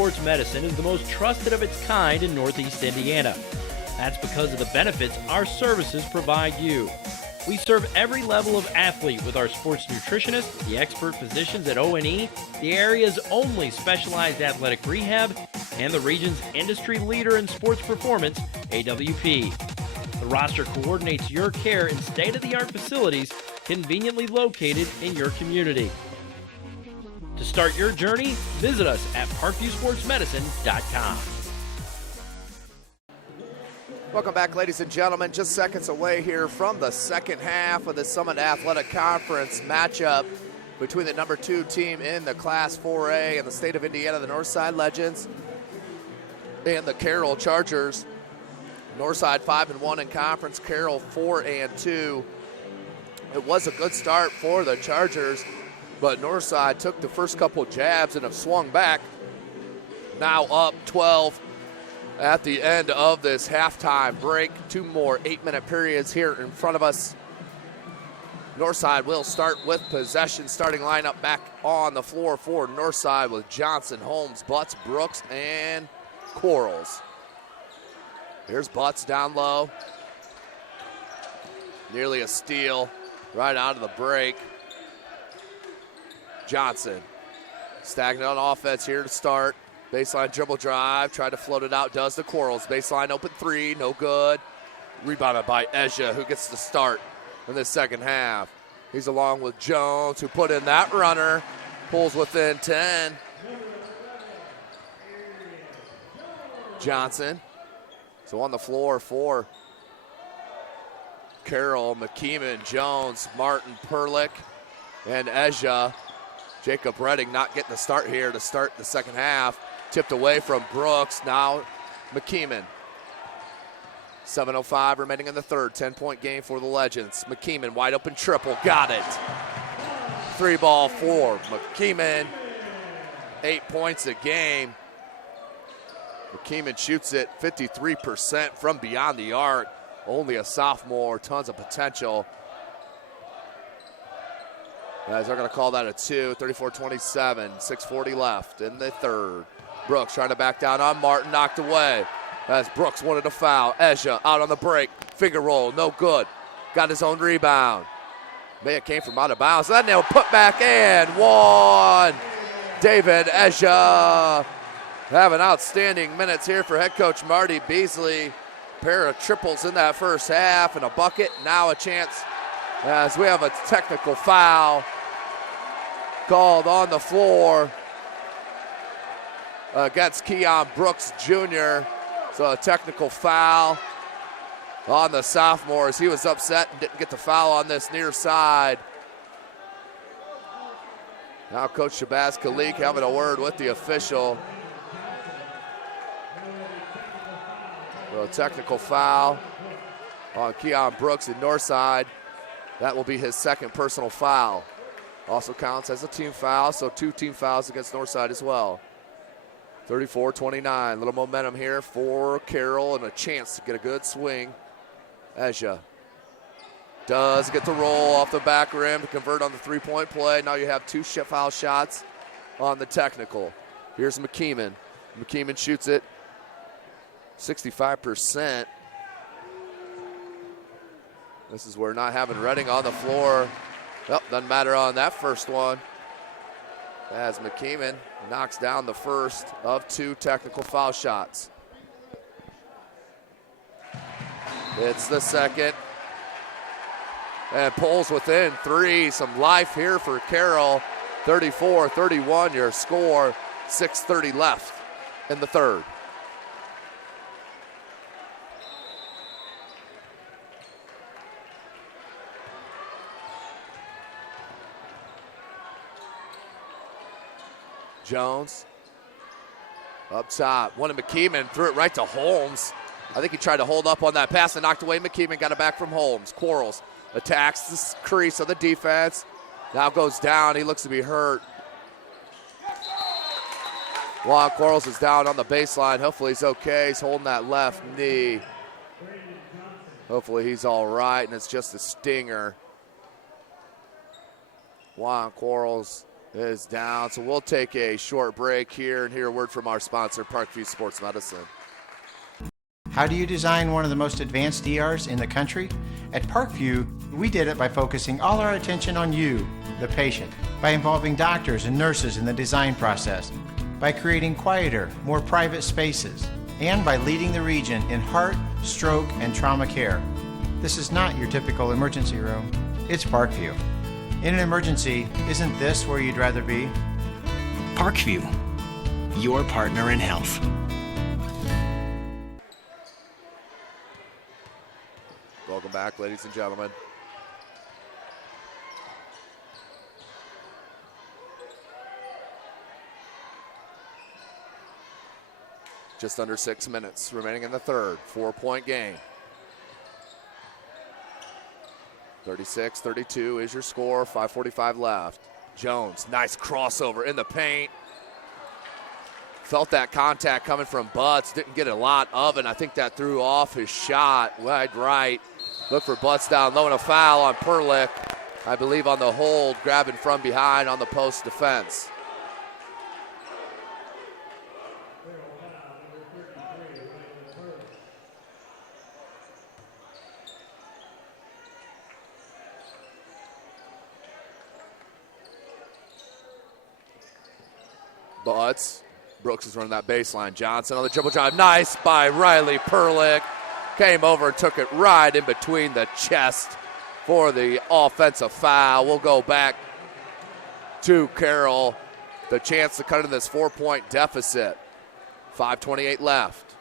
Sports Medicine is the most trusted of its kind in Northeast Indiana. That's because of the benefits our services provide you. We serve every level of athlete with our sports nutritionists, the expert physicians at O&E, the area's only specialized athletic rehab, and the region's industry leader in sports performance, AWP. The roster coordinates your care in state-of-the-art facilities conveniently located in your community. To start your journey, visit us at parkviewsportsmedicine.com. Welcome back, ladies and gentlemen. Just seconds away here from the second half of the Summit Athletic Conference matchup between the number 2 team in the Class 4A in the state of Indiana, the Northside Legends, and the Carroll Chargers. Northside 5-1 in conference, Carroll 4-2. It was a good start for the Chargers, but Northside took the first couple jabs and have swung back. Now up 12 at the end of this halftime break. 2 more 8-minute periods here in front of us. Northside will start with possession. Starting lineup back on the floor for Northside with Johnson, Holmes, Butts, Brooks, and Quarles. Here's Butts down low. Nearly a steal right out of the break. Johnson, stagnant on offense here to start. Baseline dribble drive, tried to float it out, does to Quarles. Baseline open 3, no good. Rebounded by Ezja, who gets the start in the second half. He's along with Jones, who put in that runner. Pulls within 10. Johnson. So on the floor for Carroll, McKeeman, Jones, Martin, Perlick, and Ezja. Jacob Redding not getting the start here to start the second half. Tipped away from Brooks. Now McKeeman. 7:05 remaining in the third. 10-point game for the Legends. McKeeman, wide open triple. Got it. 3-ball for McKeeman. 8 points a game. McKeeman shoots it 53% from beyond the arc. Only a sophomore. Tons of potential. Guys are going to call that a 2. 34-27. 6:40 left in the third. Brooks trying to back down on Martin. Knocked away as Brooks wanted a foul. Ezja out on the break. Finger roll. No good. Got his own rebound. May it came from out of bounds. Then they'll put back and one. David Ezja. Having outstanding minutes here for head coach Marty Beasley. Pair of triples in that first half and a bucket. Now a chance as we have a technical foul called on the floor against Keon Brooks Jr. So a technical foul on the sophomore as he was upset and didn't get the foul on this near side. Now Coach Shabazz Khalik having a word with the official. So a technical foul on Keon Brooks in Northside. That will be his second personal foul. Also counts as a team foul, so 2 team fouls against Northside as well. 34-29, little momentum here for Carroll and a chance to get a good swing. Ezja does get the roll off the back rim to convert on the 3-point play. Now you have 2 foul shots on the technical. Here's McKeeman. McKeeman shoots it 65%. This is where not having Redding on the floor. Well, doesn't matter on that first one. As McKeeman knocks down the first of 2 technical foul shots. It's the second. And pulls within 3. Some life here for Carroll. 34-31 your score. 6:30 left in the third. Jones up top. Wanted McKeeman, threw it right to Holmes. I think he tried to hold up on that pass and knocked away McKeeman. Got it back from Holmes. Quarles attacks the crease of the defense. Now goes down. He looks to be hurt. Juan Quarles is down on the baseline. Hopefully he's okay. He's holding that left knee. Hopefully he's all right, and it's just a stinger. Juan Quarles is down. So we'll take a short break here and hear a word from our sponsor, Parkview Sports Medicine. How do you design one of the most advanced ERs in the country? At Parkview, we did it by focusing all our attention on you, the patient, by involving doctors and nurses in the design process, by creating quieter, more private spaces, and by leading the region in heart, stroke, and trauma care. This is not your typical emergency room. It's Parkview. In an emergency, isn't this where you'd rather be? Parkview, your partner in health. Welcome back, ladies and gentlemen. Just under 6 minutes remaining in the third. 4-point game. 36-32 is your score. 5:45 left. Jones, nice crossover in the paint. Felt that contact coming from Butts. Didn't get a lot of it. I think that threw off his shot wide right. Look for Butts down low and a foul on Perlick. I believe on the hold, grabbing from behind on the post defense. Butts. Brooks is running that baseline. Johnson on the dribble drive. Nice by Riley Perlick. Came over and took it right in between the chest for the offensive foul. We'll go back to Carroll. The chance to cut into this 4-point deficit. 5:28 left.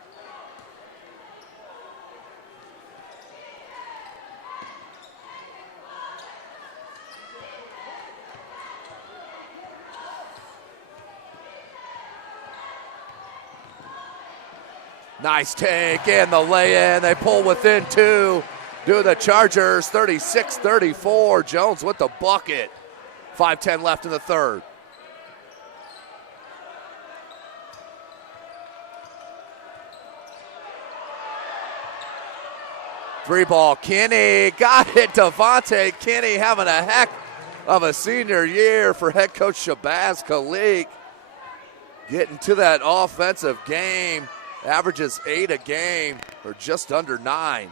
Nice take and the lay-in. They pull within 2. Do the Chargers 36-34. Jones with the bucket. 5:10 left in the third. Three ball, Kinney got it. Devontae Kinney having a heck of a senior year for head coach Shabazz Khalik. Getting to that offensive game. Averages 8 a game, or just under 9.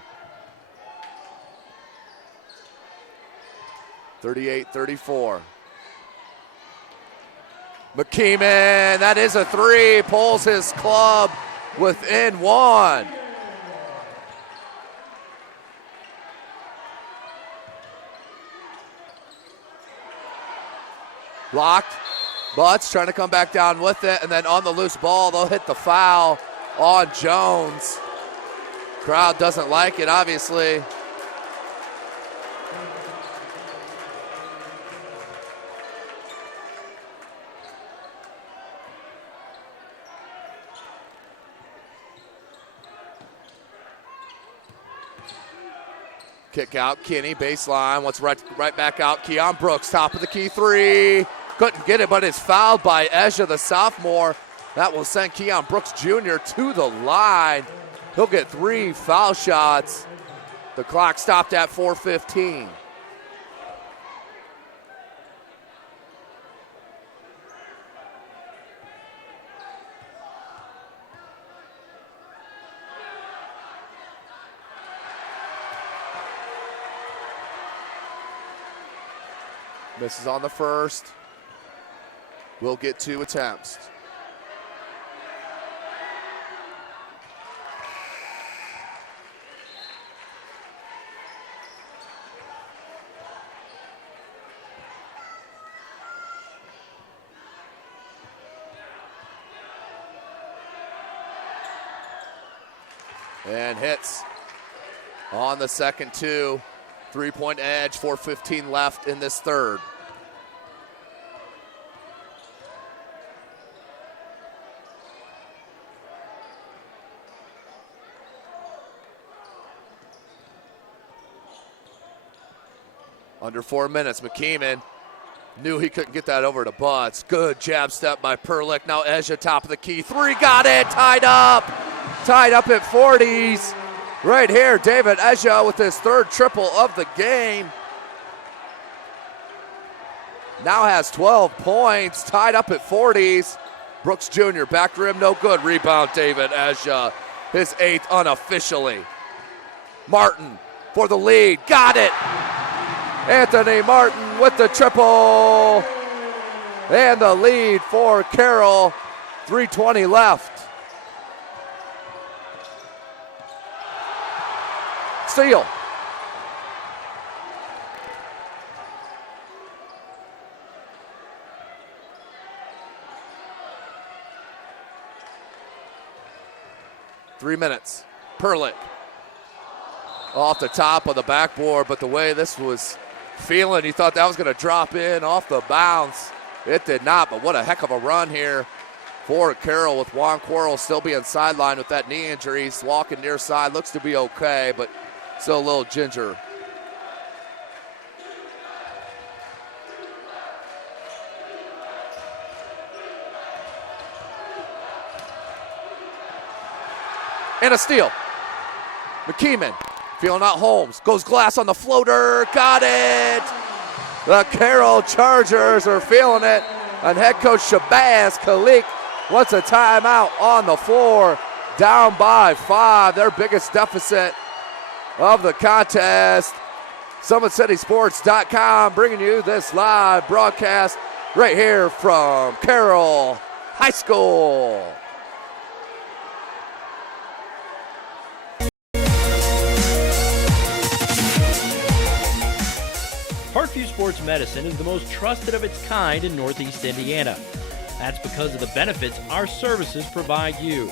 38-34. McKeeman, that is a 3, pulls his club within 1. Blocked. Butts trying to come back down with it, and then on the loose ball, they'll hit the foul on Jones. Crowd doesn't like it, obviously. Kick out, Kinney, baseline, wants right back out. Keon Brooks, top of the key 3. Couldn't get it, but it's fouled by Ezra, the sophomore. That will send Keon Brooks Jr. to the line. He'll get 3 foul shots. The clock stopped at 4:15. Misses on the first. We'll get 2 attempts. And hits on the second 2. 3-point edge, 4:15 left in this third. Under 4 minutes, McKeeman knew he couldn't get that over to Butts. Good jab step by Perlick. Now Ezra, top of the key 3, got it, tied up at 40s. Right here, David Ezra with his third triple of the game. now has 12 points, tied up at 40s. Brooks Jr. back rim, no good. Rebound, David Ezja, his 8th unofficially. Martin for the lead, got it. Anthony Martin with the triple. And the lead for Carroll, 3:20 left. Steal. Three minutes. Perlick off the top of the backboard, but the way this was feeling, you thought that was going to drop in off the bounce. It did not, but what a heck of a run here for Carroll with Juan Quarles still being sidelined with that knee injury. He's walking near side, looks to be okay, but still a little ginger. And a steal. McKeeman feeling out Holmes. Goes glass on the floater. Got it. The Carroll Chargers are feeling it. And head coach Shabazz Khalik wants a timeout on the floor. Down by 5. Their biggest deficit of the contest. SummitCitySports.com bringing you this live broadcast right here from Carroll High School. Parkview Sports Medicine is the most trusted of its kind in Northeast Indiana. That's because of the benefits our services provide you.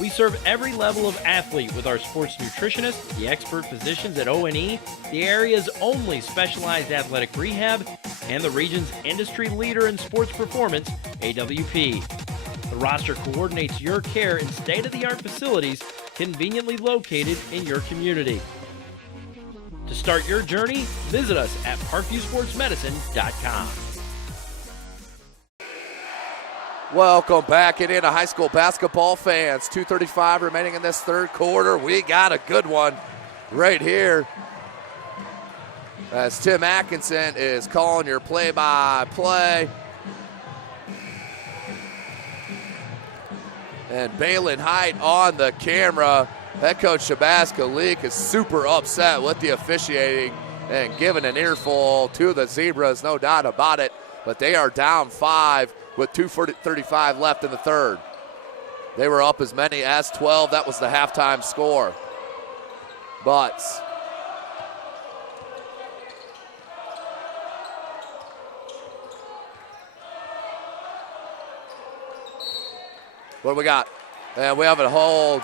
We serve every level of athlete with our sports nutritionists, the expert physicians at O&E, the area's only specialized athletic rehab, and the region's industry leader in sports performance, AWP. The roster coordinates your care in state-of-the-art facilities conveniently located in your community. To start your journey, visit us at parkviewsportsmedicine.com. Welcome back into high school basketball fans. 2:35 remaining in this third quarter. We got a good one right here as Tim Atkinson is calling your play-by-play. And Balin Height on the camera. Head coach Shabazz Khalik is super upset with the officiating and giving an earful to the Zebras, no doubt about it. But they are down 5 with 2:35 left in the third. They were up as many as 12. That was the halftime score. But what do we got? And we have a hold.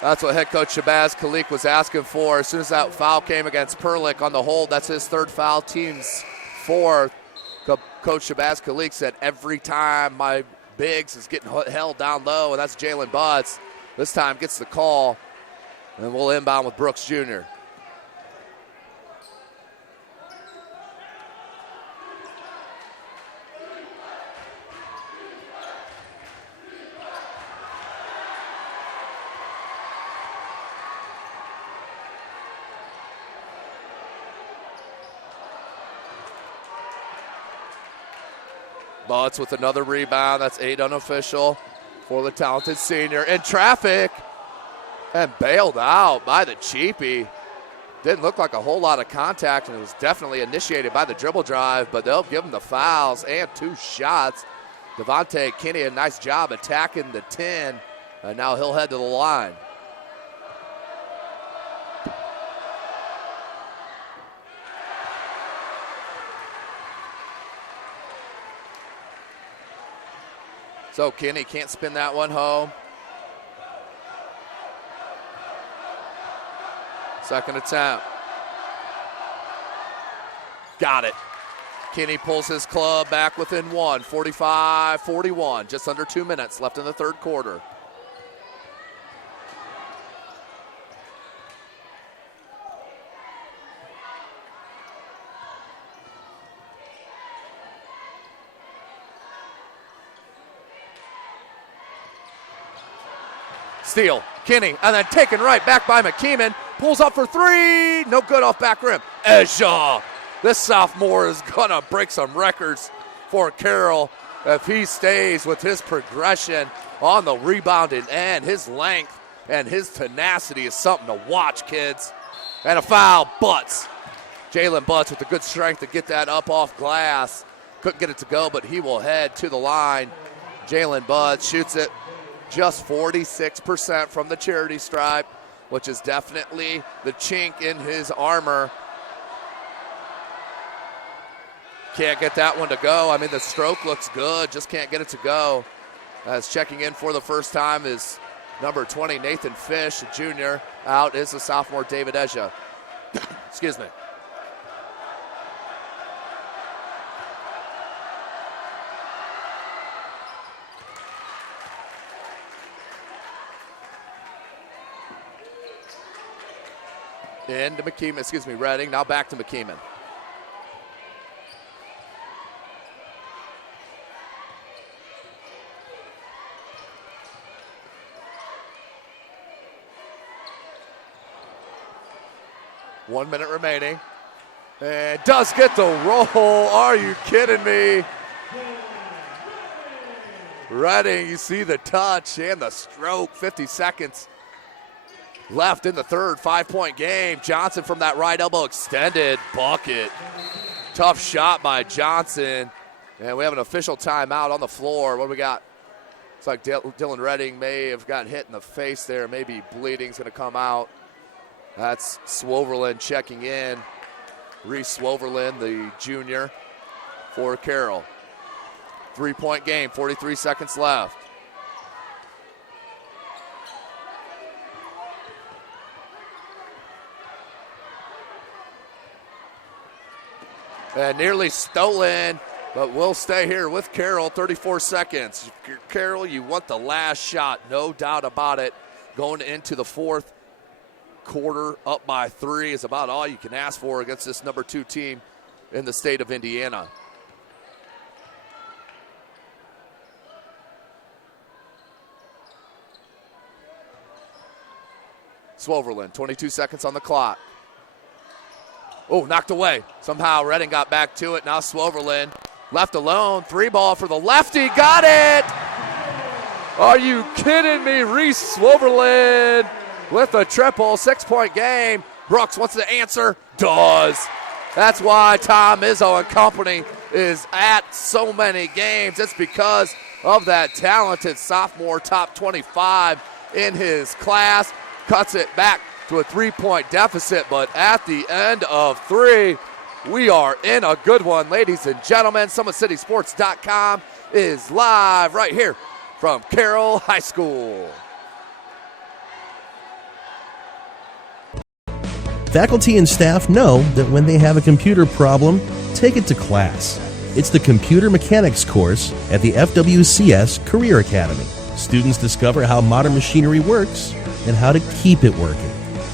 That's what head coach Shabazz Khalik was asking for. As soon as that foul came against Perlick on the hold, that's his third foul, team's fourth. Coach Shabazz Khalik said, every time my bigs is getting held down low, and that's Jalen Butts, this time gets the call, and we'll inbound with Brooks Jr. Butts with another rebound. That's 8 unofficial for the talented senior. In traffic and bailed out by the cheapie. Didn't look like a whole lot of contact, and it was definitely initiated by the dribble drive, but they'll give him the fouls and 2 shots. Devontae Kinney, a nice job attacking the 10, and now he'll head to the line. So Kinney can't spin that one home. Second attempt. Got it. Kinney pulls his club back within 1, 45-41. Just under 2 minutes left in the third quarter. Steal, Kinney, and then taken right back by McKeeman. Pulls up for 3, no good off back rim. Ezja This sophomore is going to break some records for Carroll if he stays with his progression on the rebounding end. His length and his tenacity is something to watch, kids. And a foul, Butts. Jalen Butts with the good strength to get that up off glass. Couldn't get it to go, but he will head to the line. Jalen Butts shoots it just 46% from the charity stripe, which is definitely the chink in his armor. Can't get that one to go. I mean, the stroke looks good, just can't get it to go. As checking in for the first time is number 20, Nathan Fish, junior. Out is the sophomore, David Ezja. Excuse me. Into McKeeman, Redding. Now back to McKeeman. One minute remaining. And does get the roll. Are you kidding me? Redding, you see the touch and the stroke. 50 seconds left in the third. 5-point game. Johnson from that right elbow extended. Bucket. Tough shot by Johnson. And we have an official timeout on the floor. What do we got? It's like Dylan Redding may have got hit in the face there. Maybe bleeding's going to come out. That's Swoverland checking in. Reese Swoverland, the junior for Carroll. 3-point game, 43 seconds left. And nearly stolen, but we'll stay here with Carroll. 34 seconds. Carroll, you want the last shot, no doubt about it. Going into the fourth quarter, up by 3 is about all you can ask for against this number 2 team in the state of Indiana. Swoverland, 22 seconds on the clock. Oh, knocked away. Somehow Redding got back to it. Now Swoverland left alone. 3-ball for the lefty. Got it! Are you kidding me? Reese Swoverland with a triple. 6-point game. Brooks wants to answer. Does. That's why Tom Izzo and company is at so many games. It's because of that talented sophomore, top 25 in his class. Cuts it back to a 3-point deficit, but at the end of 3, we are in a good one, ladies and gentlemen. SummitCitySports.com is live right here from Carroll High School. Faculty and staff know that when they have a computer problem, take it to class. It's the Computer Mechanics course at the FWCS Career Academy. Students discover how modern machinery works and how to keep it working.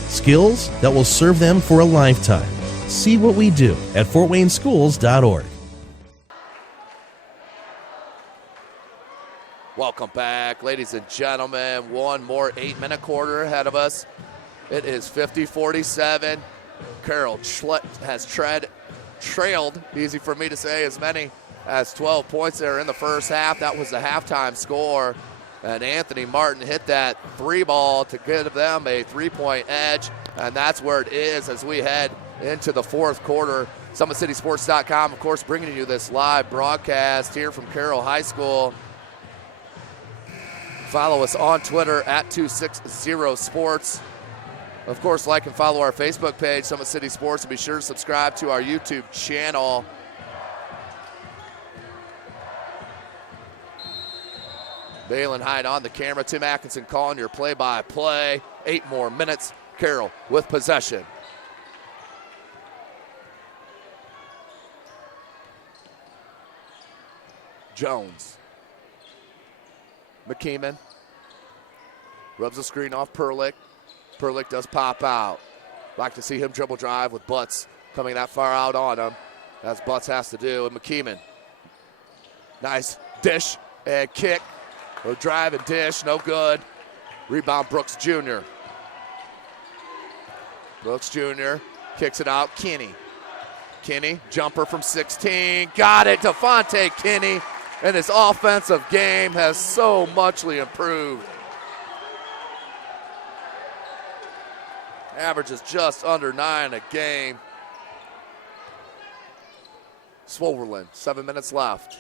Skills that will serve them for a lifetime. See what we do at fortwayneschools.org. Welcome back, ladies and gentlemen. One more 8-minute quarter ahead of us. It is 50-47. Carroll has trailed, easy for me to say, as many as 12 points there in the first half. That was the halftime score. And Anthony Martin hit that 3-ball to give them a 3-point edge. And that's where it is as we head into the fourth quarter. SummitCitySports.com, of course, bringing you this live broadcast here from Carroll High School. Follow us on Twitter at 260sports. Of course, like and follow our Facebook page, Summit City Sports, and be sure to subscribe to our YouTube channel. Balin Hyde on the camera. Tim Atkinson calling your play-by-play. 8 more minutes. Carroll with possession. Jones. McKeeman. Rubs the screen off Perlick. Perlick does pop out. Like to see him dribble drive with Butts coming that far out on him, as Butts has to do. And McKeeman. Nice dish and kick. No drive and dish, no good. Rebound Brooks Jr. Brooks Jr. kicks it out. Kinney, jumper from 16. Got it. Devontae Kinney, and his offensive game has so muchly improved. Averages just under 9 a game. Swoverland, 7 minutes left.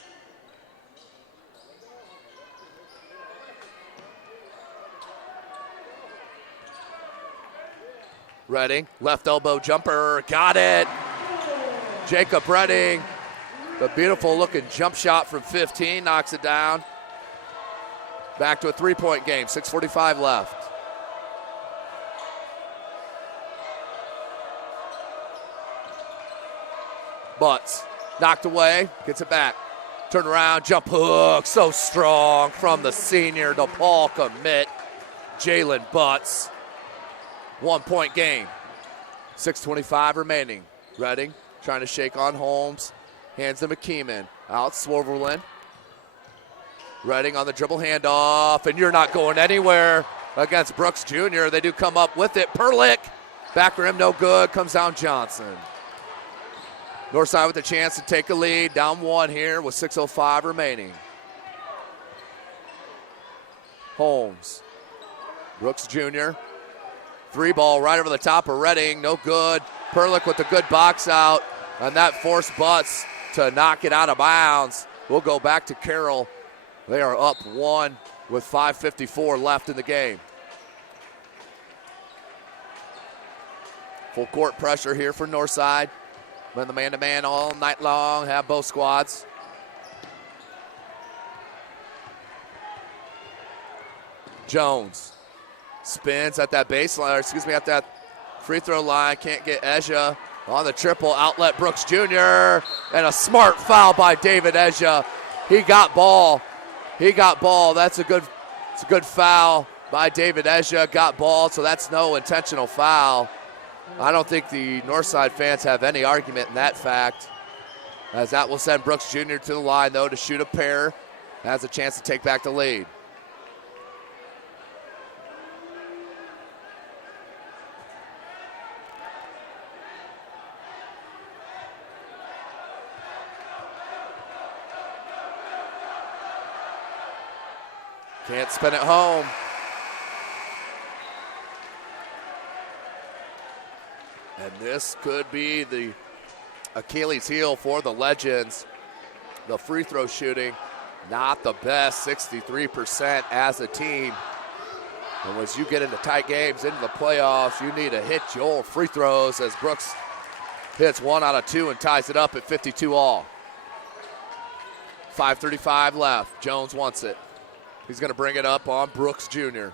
Redding, left elbow jumper, got it. Jacob Redding, the beautiful looking jump shot from 15, knocks it down. Back to a 3-point game, 6:45 left. Butts, knocked away, gets it back. Turn around, jump hook, so strong from the senior, the ball commit, Jalen Butts. 1-point game, 6:25 remaining. Redding trying to shake on Holmes, hands to McKeeman, out Swoverland. Redding on the dribble handoff, and you're not going anywhere against Brooks Jr. They do come up with it. Perlick, back rim, no good, comes down Johnson. Northside with a chance to take a lead, down 1 here with 6:05 remaining. Holmes, Brooks Jr., 3-ball right over the top of Redding, no good. Perlick with a good box out, and that forced Butts to knock it out of bounds. We'll go back to Carroll. They are up 1 with 5:54 left in the game. Full court pressure here for Northside. Been the man-to-man all night long, have both squads. Jones spins at that baseline, at that free throw line. Can't get Ezja on the triple. Outlet Brooks Jr. And a smart foul by David Ezja. He got ball. That's a good foul by David Ezja. Got ball, so that's no intentional foul. I don't think the Northside fans have any argument in that fact, as that will send Brooks Jr. to the line, though, to shoot a pair. Has a chance to take back the lead. Can't spin it home. And this could be the Achilles heel for the Legends. The free throw shooting, not the best, 63% as a team. And as you get into tight games, into the playoffs, you need to hit your free throws, as Brooks hits 1 out of 2 and ties it up at 52 all. 5:35 left. Jones wants it. He's going to bring it up on Brooks Jr.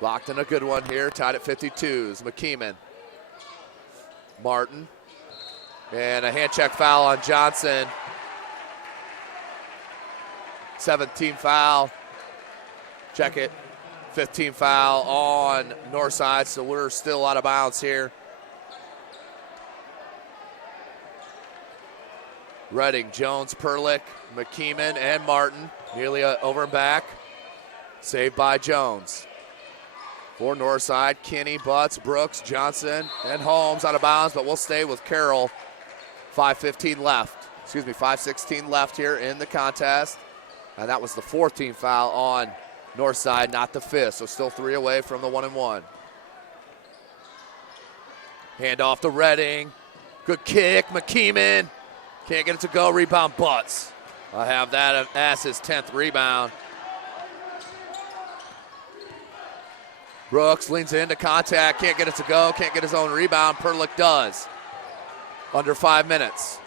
Locked in a good one here, tied at 52s. McKeeman. Martin. And a hand check foul on Johnson. 17 foul. Check it. 15 foul on Northside, so we're still out of bounds here. Redding, Jones, Perlick, McKeeman, and Martin. Nearly over and back. Saved by Jones. For Northside, Kinney, Butts, Brooks, Johnson, and Holmes out of bounds, but we'll stay with Carroll. 5:16 left here in the contest. And that was the 14th foul on Northside, not the 5th, so still 3 away from the 1-and-1. Hand off to Redding. Good kick, McKeeman. Can't get it to go, rebound Butts. I have that as his 10th rebound. Brooks leans into contact, can't get it to go, can't get his own rebound. Perlick does. Under 5 minutes.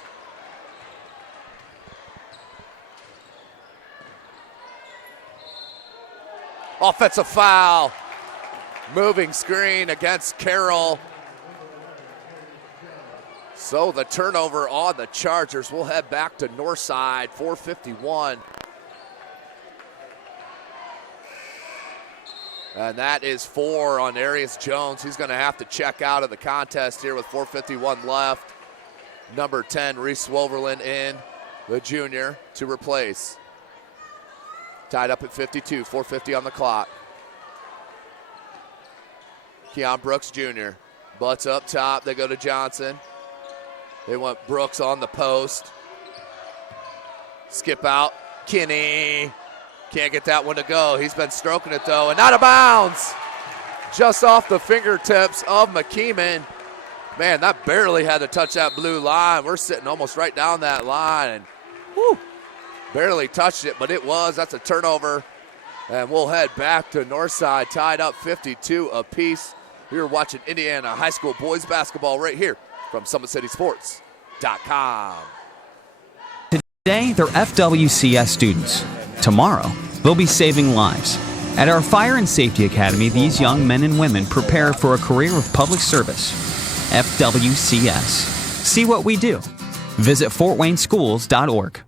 Offensive foul. Moving screen against Carroll. So the turnover on the Chargers. We'll head back to Northside, 4:51. And that is 4 on Arius Jones. He's going to have to check out of the contest here with 4:51 left. Number 10, Reese Swoverland in, the junior, to replace. Tied up at 52, 4:50 on the clock. Keon Brooks Jr. Butts up top, they go to Johnson. They want Brooks on the post. Skip out. Kinney can't get that one to go. He's been stroking it, though, and out of bounds. Just off the fingertips of McKeeman. Man, that barely had to touch that blue line. We're sitting almost right down that line, and whew, barely touched it, but it was. That's a turnover. And we'll head back to Northside, tied up 52 apiece. You're watching Indiana High School boys basketball right here from SummitCitySports.com. Today, they're FWCS students. Tomorrow, they'll be saving lives. At our Fire and Safety Academy, these young men and women prepare for a career of public service. FWCS. See what we do. Visit FortWayneSchools.org.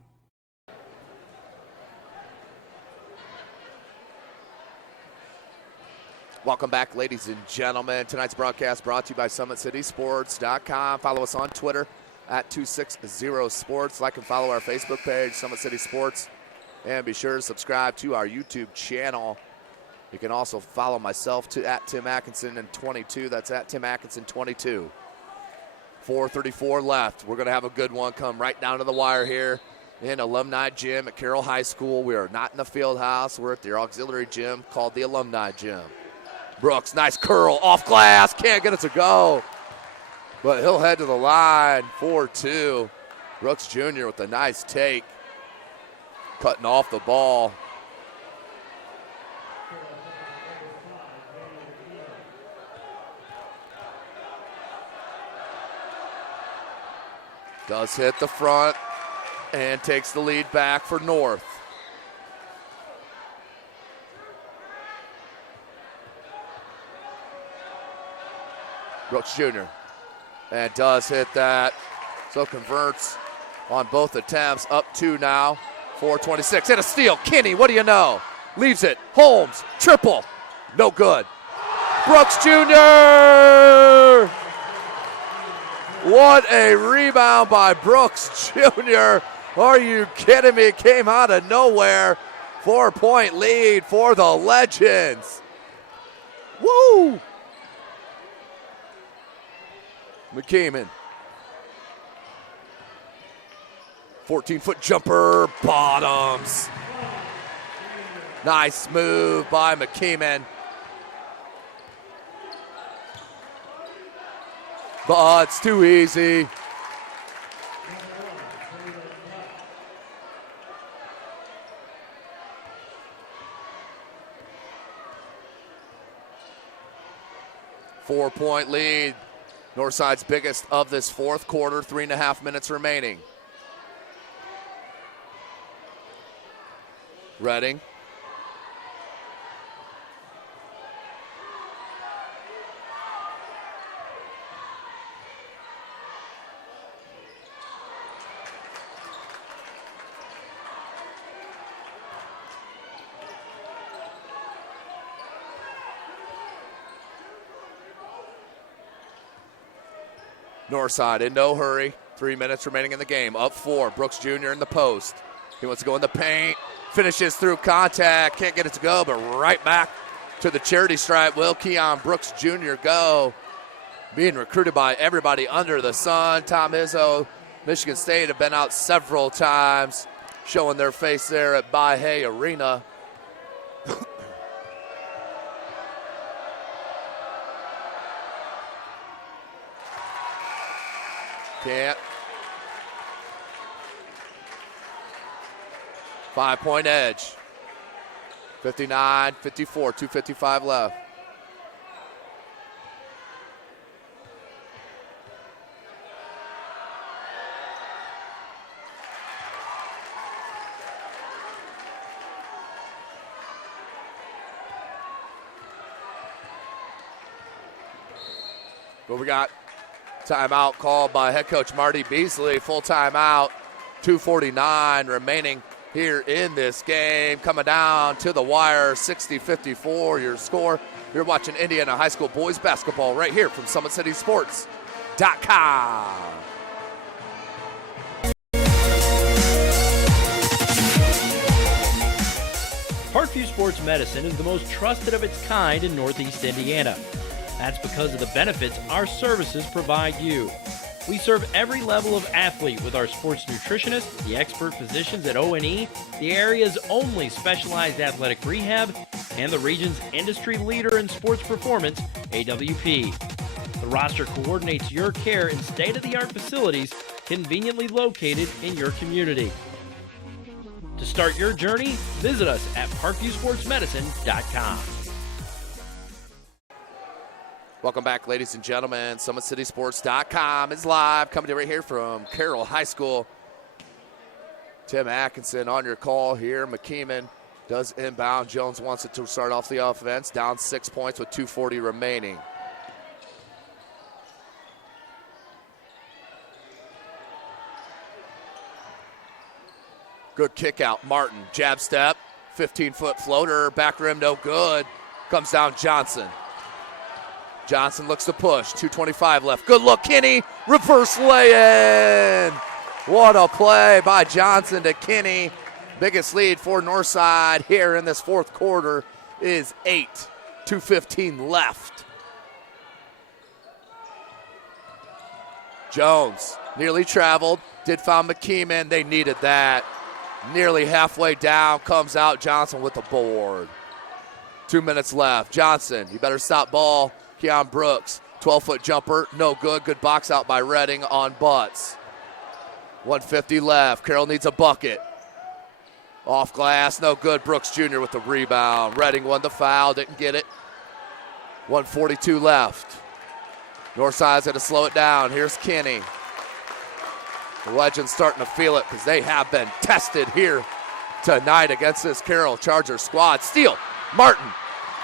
Welcome back, ladies and gentlemen. Tonight's broadcast brought to you by SummitCitySports.com. Follow us on Twitter at 260sports. Like and follow our Facebook page, Summit City Sports. And be sure to subscribe to our YouTube channel. You can also follow myself at Tim Atkinson in 22. That's at Tim Atkinson 22. 4:34 left. We're going to have a good one come right down to the wire here in Alumni Gym at Carroll High School. We are not in the field house. We're at the auxiliary gym called the Alumni Gym. Brooks, nice curl, off glass, can't get it to go. But he'll head to the line, 4-2. Brooks Jr. with a nice take, cutting off the ball. Does hit the front and takes the lead back for North. Brooks Jr. and does hit that, so converts on both attempts. Up 2 now, 4:26. Hit a steal. Kinney, what do you know? Leaves it. Holmes, triple. No good. Brooks Jr. What a rebound by Brooks Jr. Are you kidding me? Came out of nowhere. 4-point lead for the Legends. Woo! McKeeman. 14-foot jumper, bottoms. Nice move by McKeeman. But it's too easy. Four-point lead. Northside's biggest of this fourth quarter, 3.5 minutes remaining. Redding. Northside in no hurry. 3 minutes remaining in the game. Up 4. Brooks Jr. in the post. He wants to go in the paint. Finishes through contact. Can't get it to go, but right back to the charity stripe will Keon Brooks Jr. go. Being recruited by everybody under the sun. Tom Izzo, Michigan State have been out several times, showing their face there at Bahia Arena. Can't. 5-point edge. 59-54, 2:55 left. What we got? Timeout called by head coach Marty Beasley. Full timeout. 2:49 remaining here in this game. Coming down to the wire, 60-54 your score. You're watching Indiana High School boys basketball right here from SummitCitySports.com. Parkview Sports Medicine is the most trusted of its kind in Northeast Indiana. That's because of the benefits our services provide you. We serve every level of athlete with our sports nutritionist, the expert physicians at O&E, the area's only specialized athletic rehab, and the region's industry leader in sports performance, AWP. The roster coordinates your care in state-of-the-art facilities conveniently located in your community. To start your journey, visit us at parkviewsportsmedicine.com. Welcome back, ladies and gentlemen. SummitCitySports.com is live, coming to you right here from Carroll High School. Tim Atkinson on your call here. McKeeman does inbound. Jones wants it to start off the offense. Down 6 points with 2:40 remaining. Good kick out. Martin, jab step, 15-foot floater, back rim, no good. Comes down Johnson. Johnson looks to push, 2:25 left. Good look, Kinney, reverse lay-in. What a play by Johnson to Kinney. Biggest lead for Northside here in this fourth quarter is 8. 2:15 left. Jones nearly traveled, did foul McKeeman. They needed that. Nearly halfway down, comes out Johnson with the board. 2 minutes left. Johnson, you better stop ball. Keon Brooks, 12-foot jumper, no good. Good box out by Redding on Butts. 1:50 left. Carroll needs a bucket. Off glass, no good. Brooks Jr. with the rebound. Redding won the foul, didn't get it. 1:42 left. Northside's going to slow it down. Here's Kinney. The Legends starting to feel it because they have been tested here tonight against this Carroll Charger squad. Steal, Martin.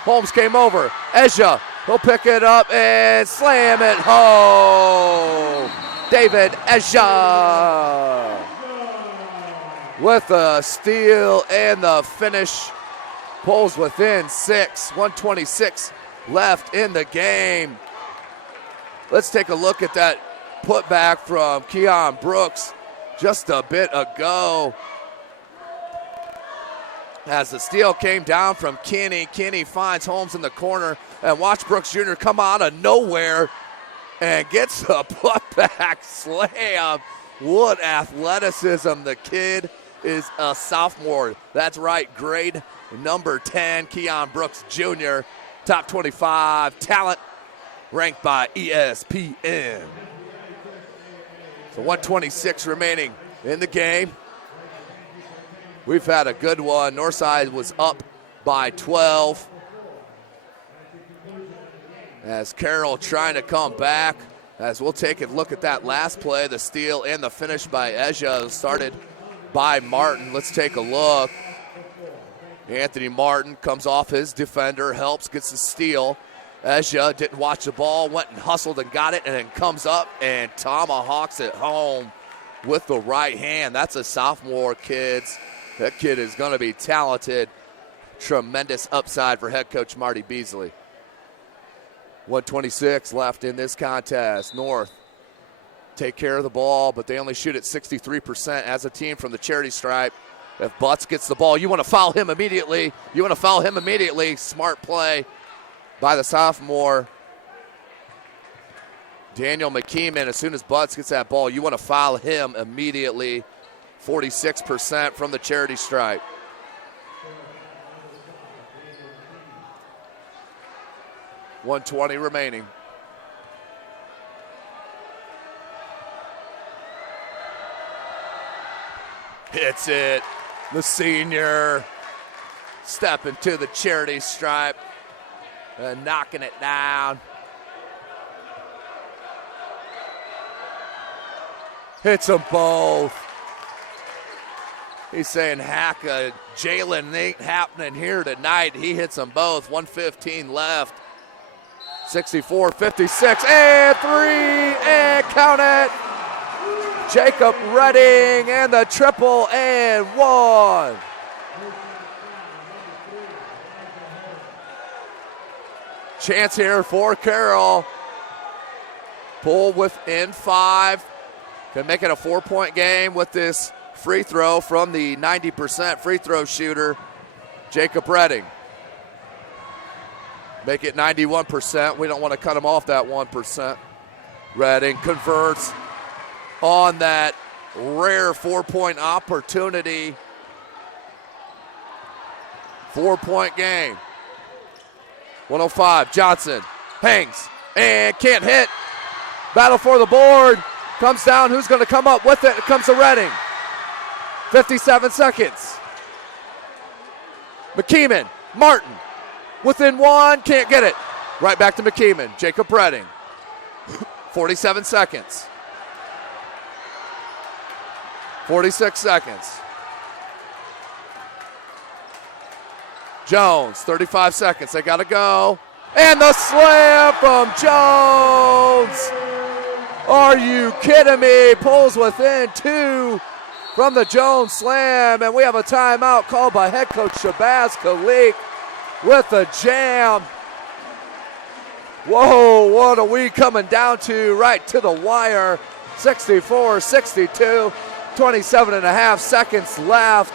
Holmes came over. Ezja, he'll pick it up and slam it home. David Ezja with a steal and the finish. Pulls within 6. 1:26 left in the game. Let's take a look at that putback from Keon Brooks just a bit ago. As the steal came down from Kinney, Kinney finds Holmes in the corner, and watch Brooks Jr. come out of nowhere and gets a putback slam. What athleticism. The kid is a sophomore. That's right, grade number 10, Keon Brooks Jr., top 25 talent, ranked by ESPN. So 1:26 remaining in the game. We've had a good one. Northside was up by 12. As Carroll trying to come back. As we'll take a look at that last play, the steal and the finish by Ezja, started by Martin. Let's take a look. Anthony Martin comes off his defender, helps, gets the steal. Ezja didn't watch the ball, went and hustled and got it, and then comes up and tomahawks it home with the right hand. That's a sophomore, kids. That kid is going to be talented. Tremendous upside for head coach Marty Beasley. 1:26 left in this contest. North take care of the ball, but they only shoot at 63% as a team from the charity stripe. If Butts gets the ball, you want to foul him immediately. Smart play by the sophomore. Daniel McKeeman, as soon as Butts gets that ball, you want to foul him immediately. 46% from the charity stripe. .120 remaining. Hits it. The senior stepping to the charity stripe and knocking it down. Hits them both. He's saying, hack a Jalen ain't happening here tonight. He hits them both. 1:15 left. 64-56, and 3, and count it. Jacob Redding, and the triple, and 1. Chance here for Carroll. Pull within 5. Can make it a 4-point game with this free throw from the 90% free throw shooter, Jacob Redding. Make it 91%. We don't want to cut him off that 1%. Redding converts, on that rare 4-point opportunity. 4-point game. 105, Johnson hangs and can't hit. Battle for the board. Comes down. Who's going to come up with it? It comes to Redding. 57 seconds. McKeeman, Martin, within one, can't get it. Right back to McKeeman, Jacob Redding. 47 seconds. 46 seconds. Jones, 35 seconds. They got to go. And the slam from Jones. Are you kidding me? Pulls within 2 from the Jones slam. And we have a timeout called by head coach Shabazz Khalik with the jam. Whoa, what are we coming down to? Right to the wire. 64-62. 27 and a half seconds left.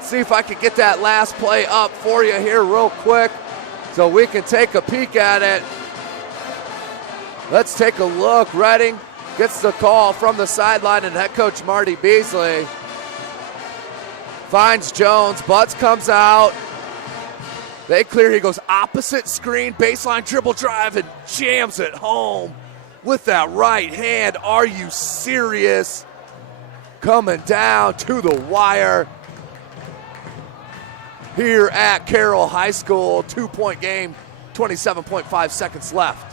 See if I can get that last play up for you here real quick so we can take a peek at it. Let's take a look. Redding gets the call from the sideline, and head coach Marty Beasley finds Jones. Butts comes out. They clear. He goes opposite screen, baseline dribble drive, and jams it home with that right hand. Are you serious? Coming down to the wire here at Carroll High School. 2-point game, 27.5 seconds left.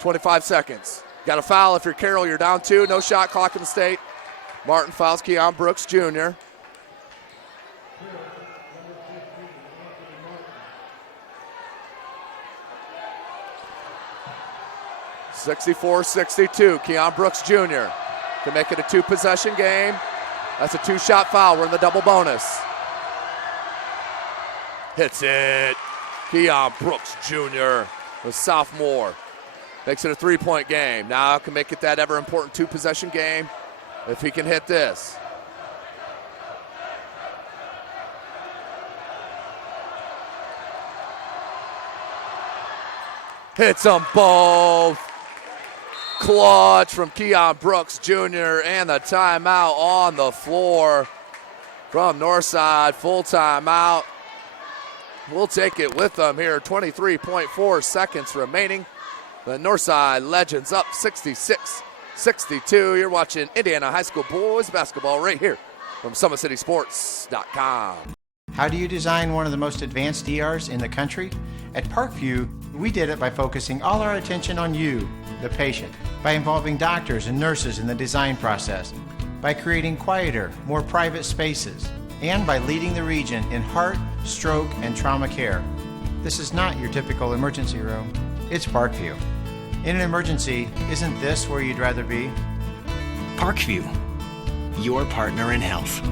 .25 seconds. Got a foul if you're Carroll. You're down 2. No shot clock in the state. Martin fouls Keon Brooks Jr. (64-62). Keon Brooks Jr. to make it a 2-possession game. That's a 2-shot foul. We're in the double bonus. Hits it. Keon Brooks Jr., the sophomore. Makes it a 3-point game. Now can make it that ever important 2-possession game if he can hit this. Hits them both. Clutch from Keon Brooks Jr. and the timeout on the floor from Northside. Full timeout. We'll take it with them here. 23.4 seconds remaining. The Northside Legends up 66-62. You're watching Indiana High School boys basketball right here from SummitCitySports.com. How do you design one of the most advanced ERs in the country? At Parkview, we did it by focusing all our attention on you, the patient, by involving doctors and nurses in the design process, by creating quieter, more private spaces, and by leading the region in heart, stroke, and trauma care. This is not your typical emergency room. It's Parkview. In an emergency, isn't this where you'd rather be? Parkview, your partner in health.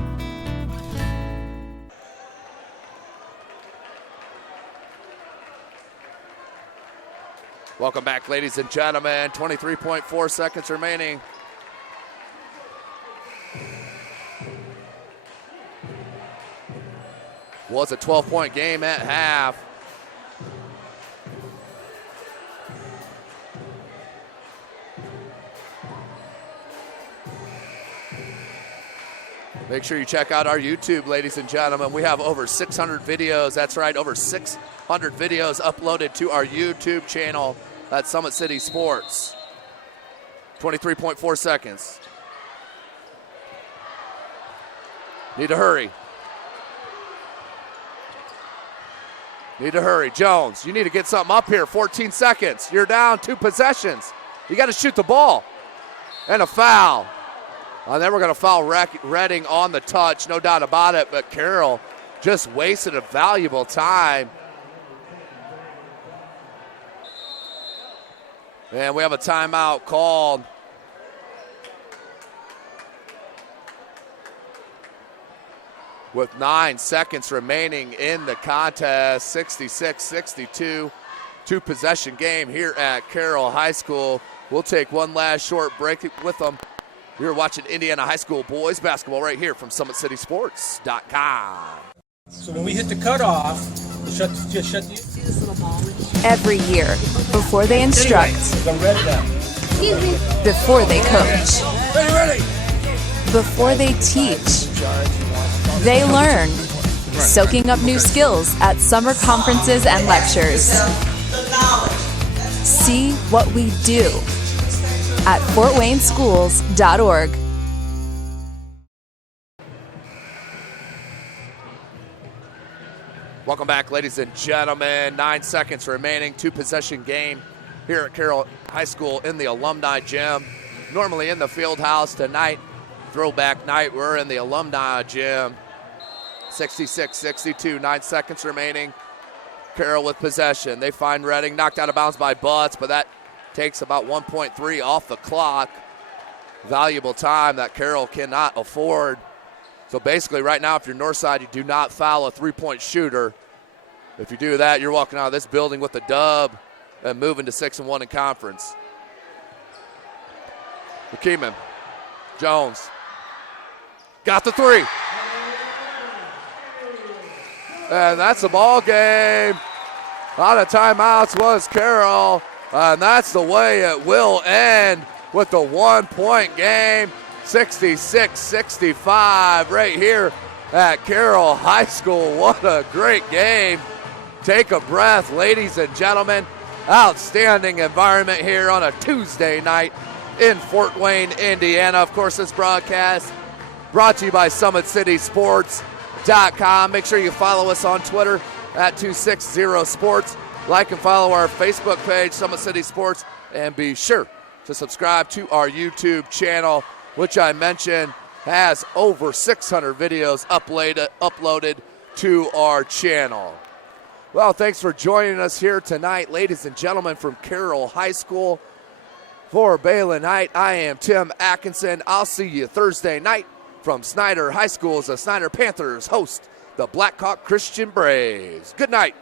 Welcome back, ladies and gentlemen. 23.4 seconds remaining. Was a 12-point game at half. Make sure you check out our YouTube, ladies and gentlemen. We have over 600 videos. That's right, over 600 videos uploaded to our YouTube channel at Summit City Sports. 23.4 seconds. Need to hurry. Need to hurry. Jones, you need to get something up here. 14 seconds. You're down 2 possessions. You got to shoot the ball. And a foul. And then we're going to foul Redding on the touch, no doubt about it. But Carroll just wasted a valuable time. And we have a timeout called. With 9 seconds remaining in the contest, 66-62. two-possession game here at Carroll High School. We'll take one last short break with them. You're watching Indiana High School boys basketball right here from SummitCitySports.com. So when we hit the cutoff, just shut the... Every year, before they instruct, before they coach, before they teach, they learn, soaking up new skills at summer conferences and lectures. See what we do at fortwayneschools.org. Welcome back, ladies and gentlemen. 9 seconds remaining, two-possession game here at Carroll High School in the Alumni Gym. Normally in the field house tonight, throwback night, we're in the Alumni Gym. 66-62, 9 seconds remaining. Carroll with possession. They find Redding, knocked out of bounds by Butts, but that takes about 1.3 off the clock. Valuable time that Carroll cannot afford. So basically right now, if you're Northside, you do not foul a three-point shooter. If you do that, you're walking out of this building with a dub and moving to 6-1 in conference. McKeeman, Jones, got the three. And that's the ball game. Out of timeouts was Carroll. And that's the way it will end with the 1 point game. 66-65 right here at Carroll High School. What a great game. Take a breath, ladies and gentlemen. Outstanding environment here on a Tuesday night in Fort Wayne, Indiana. Of course, this broadcast brought to you by SummitCitySports.com. Make sure you follow us on Twitter at 260sports. Like and follow our Facebook page, Summit City Sports, and be sure to subscribe to our YouTube channel, which I mentioned has over 600 videos uploaded to our channel. Well, thanks for joining us here tonight, ladies and gentlemen, from Carroll High School. For Balin Height, I am Tim Atkinson. I'll see you Thursday night from Snyder High School as the Snyder Panthers host the Blackhawk Christian Braves. Good night.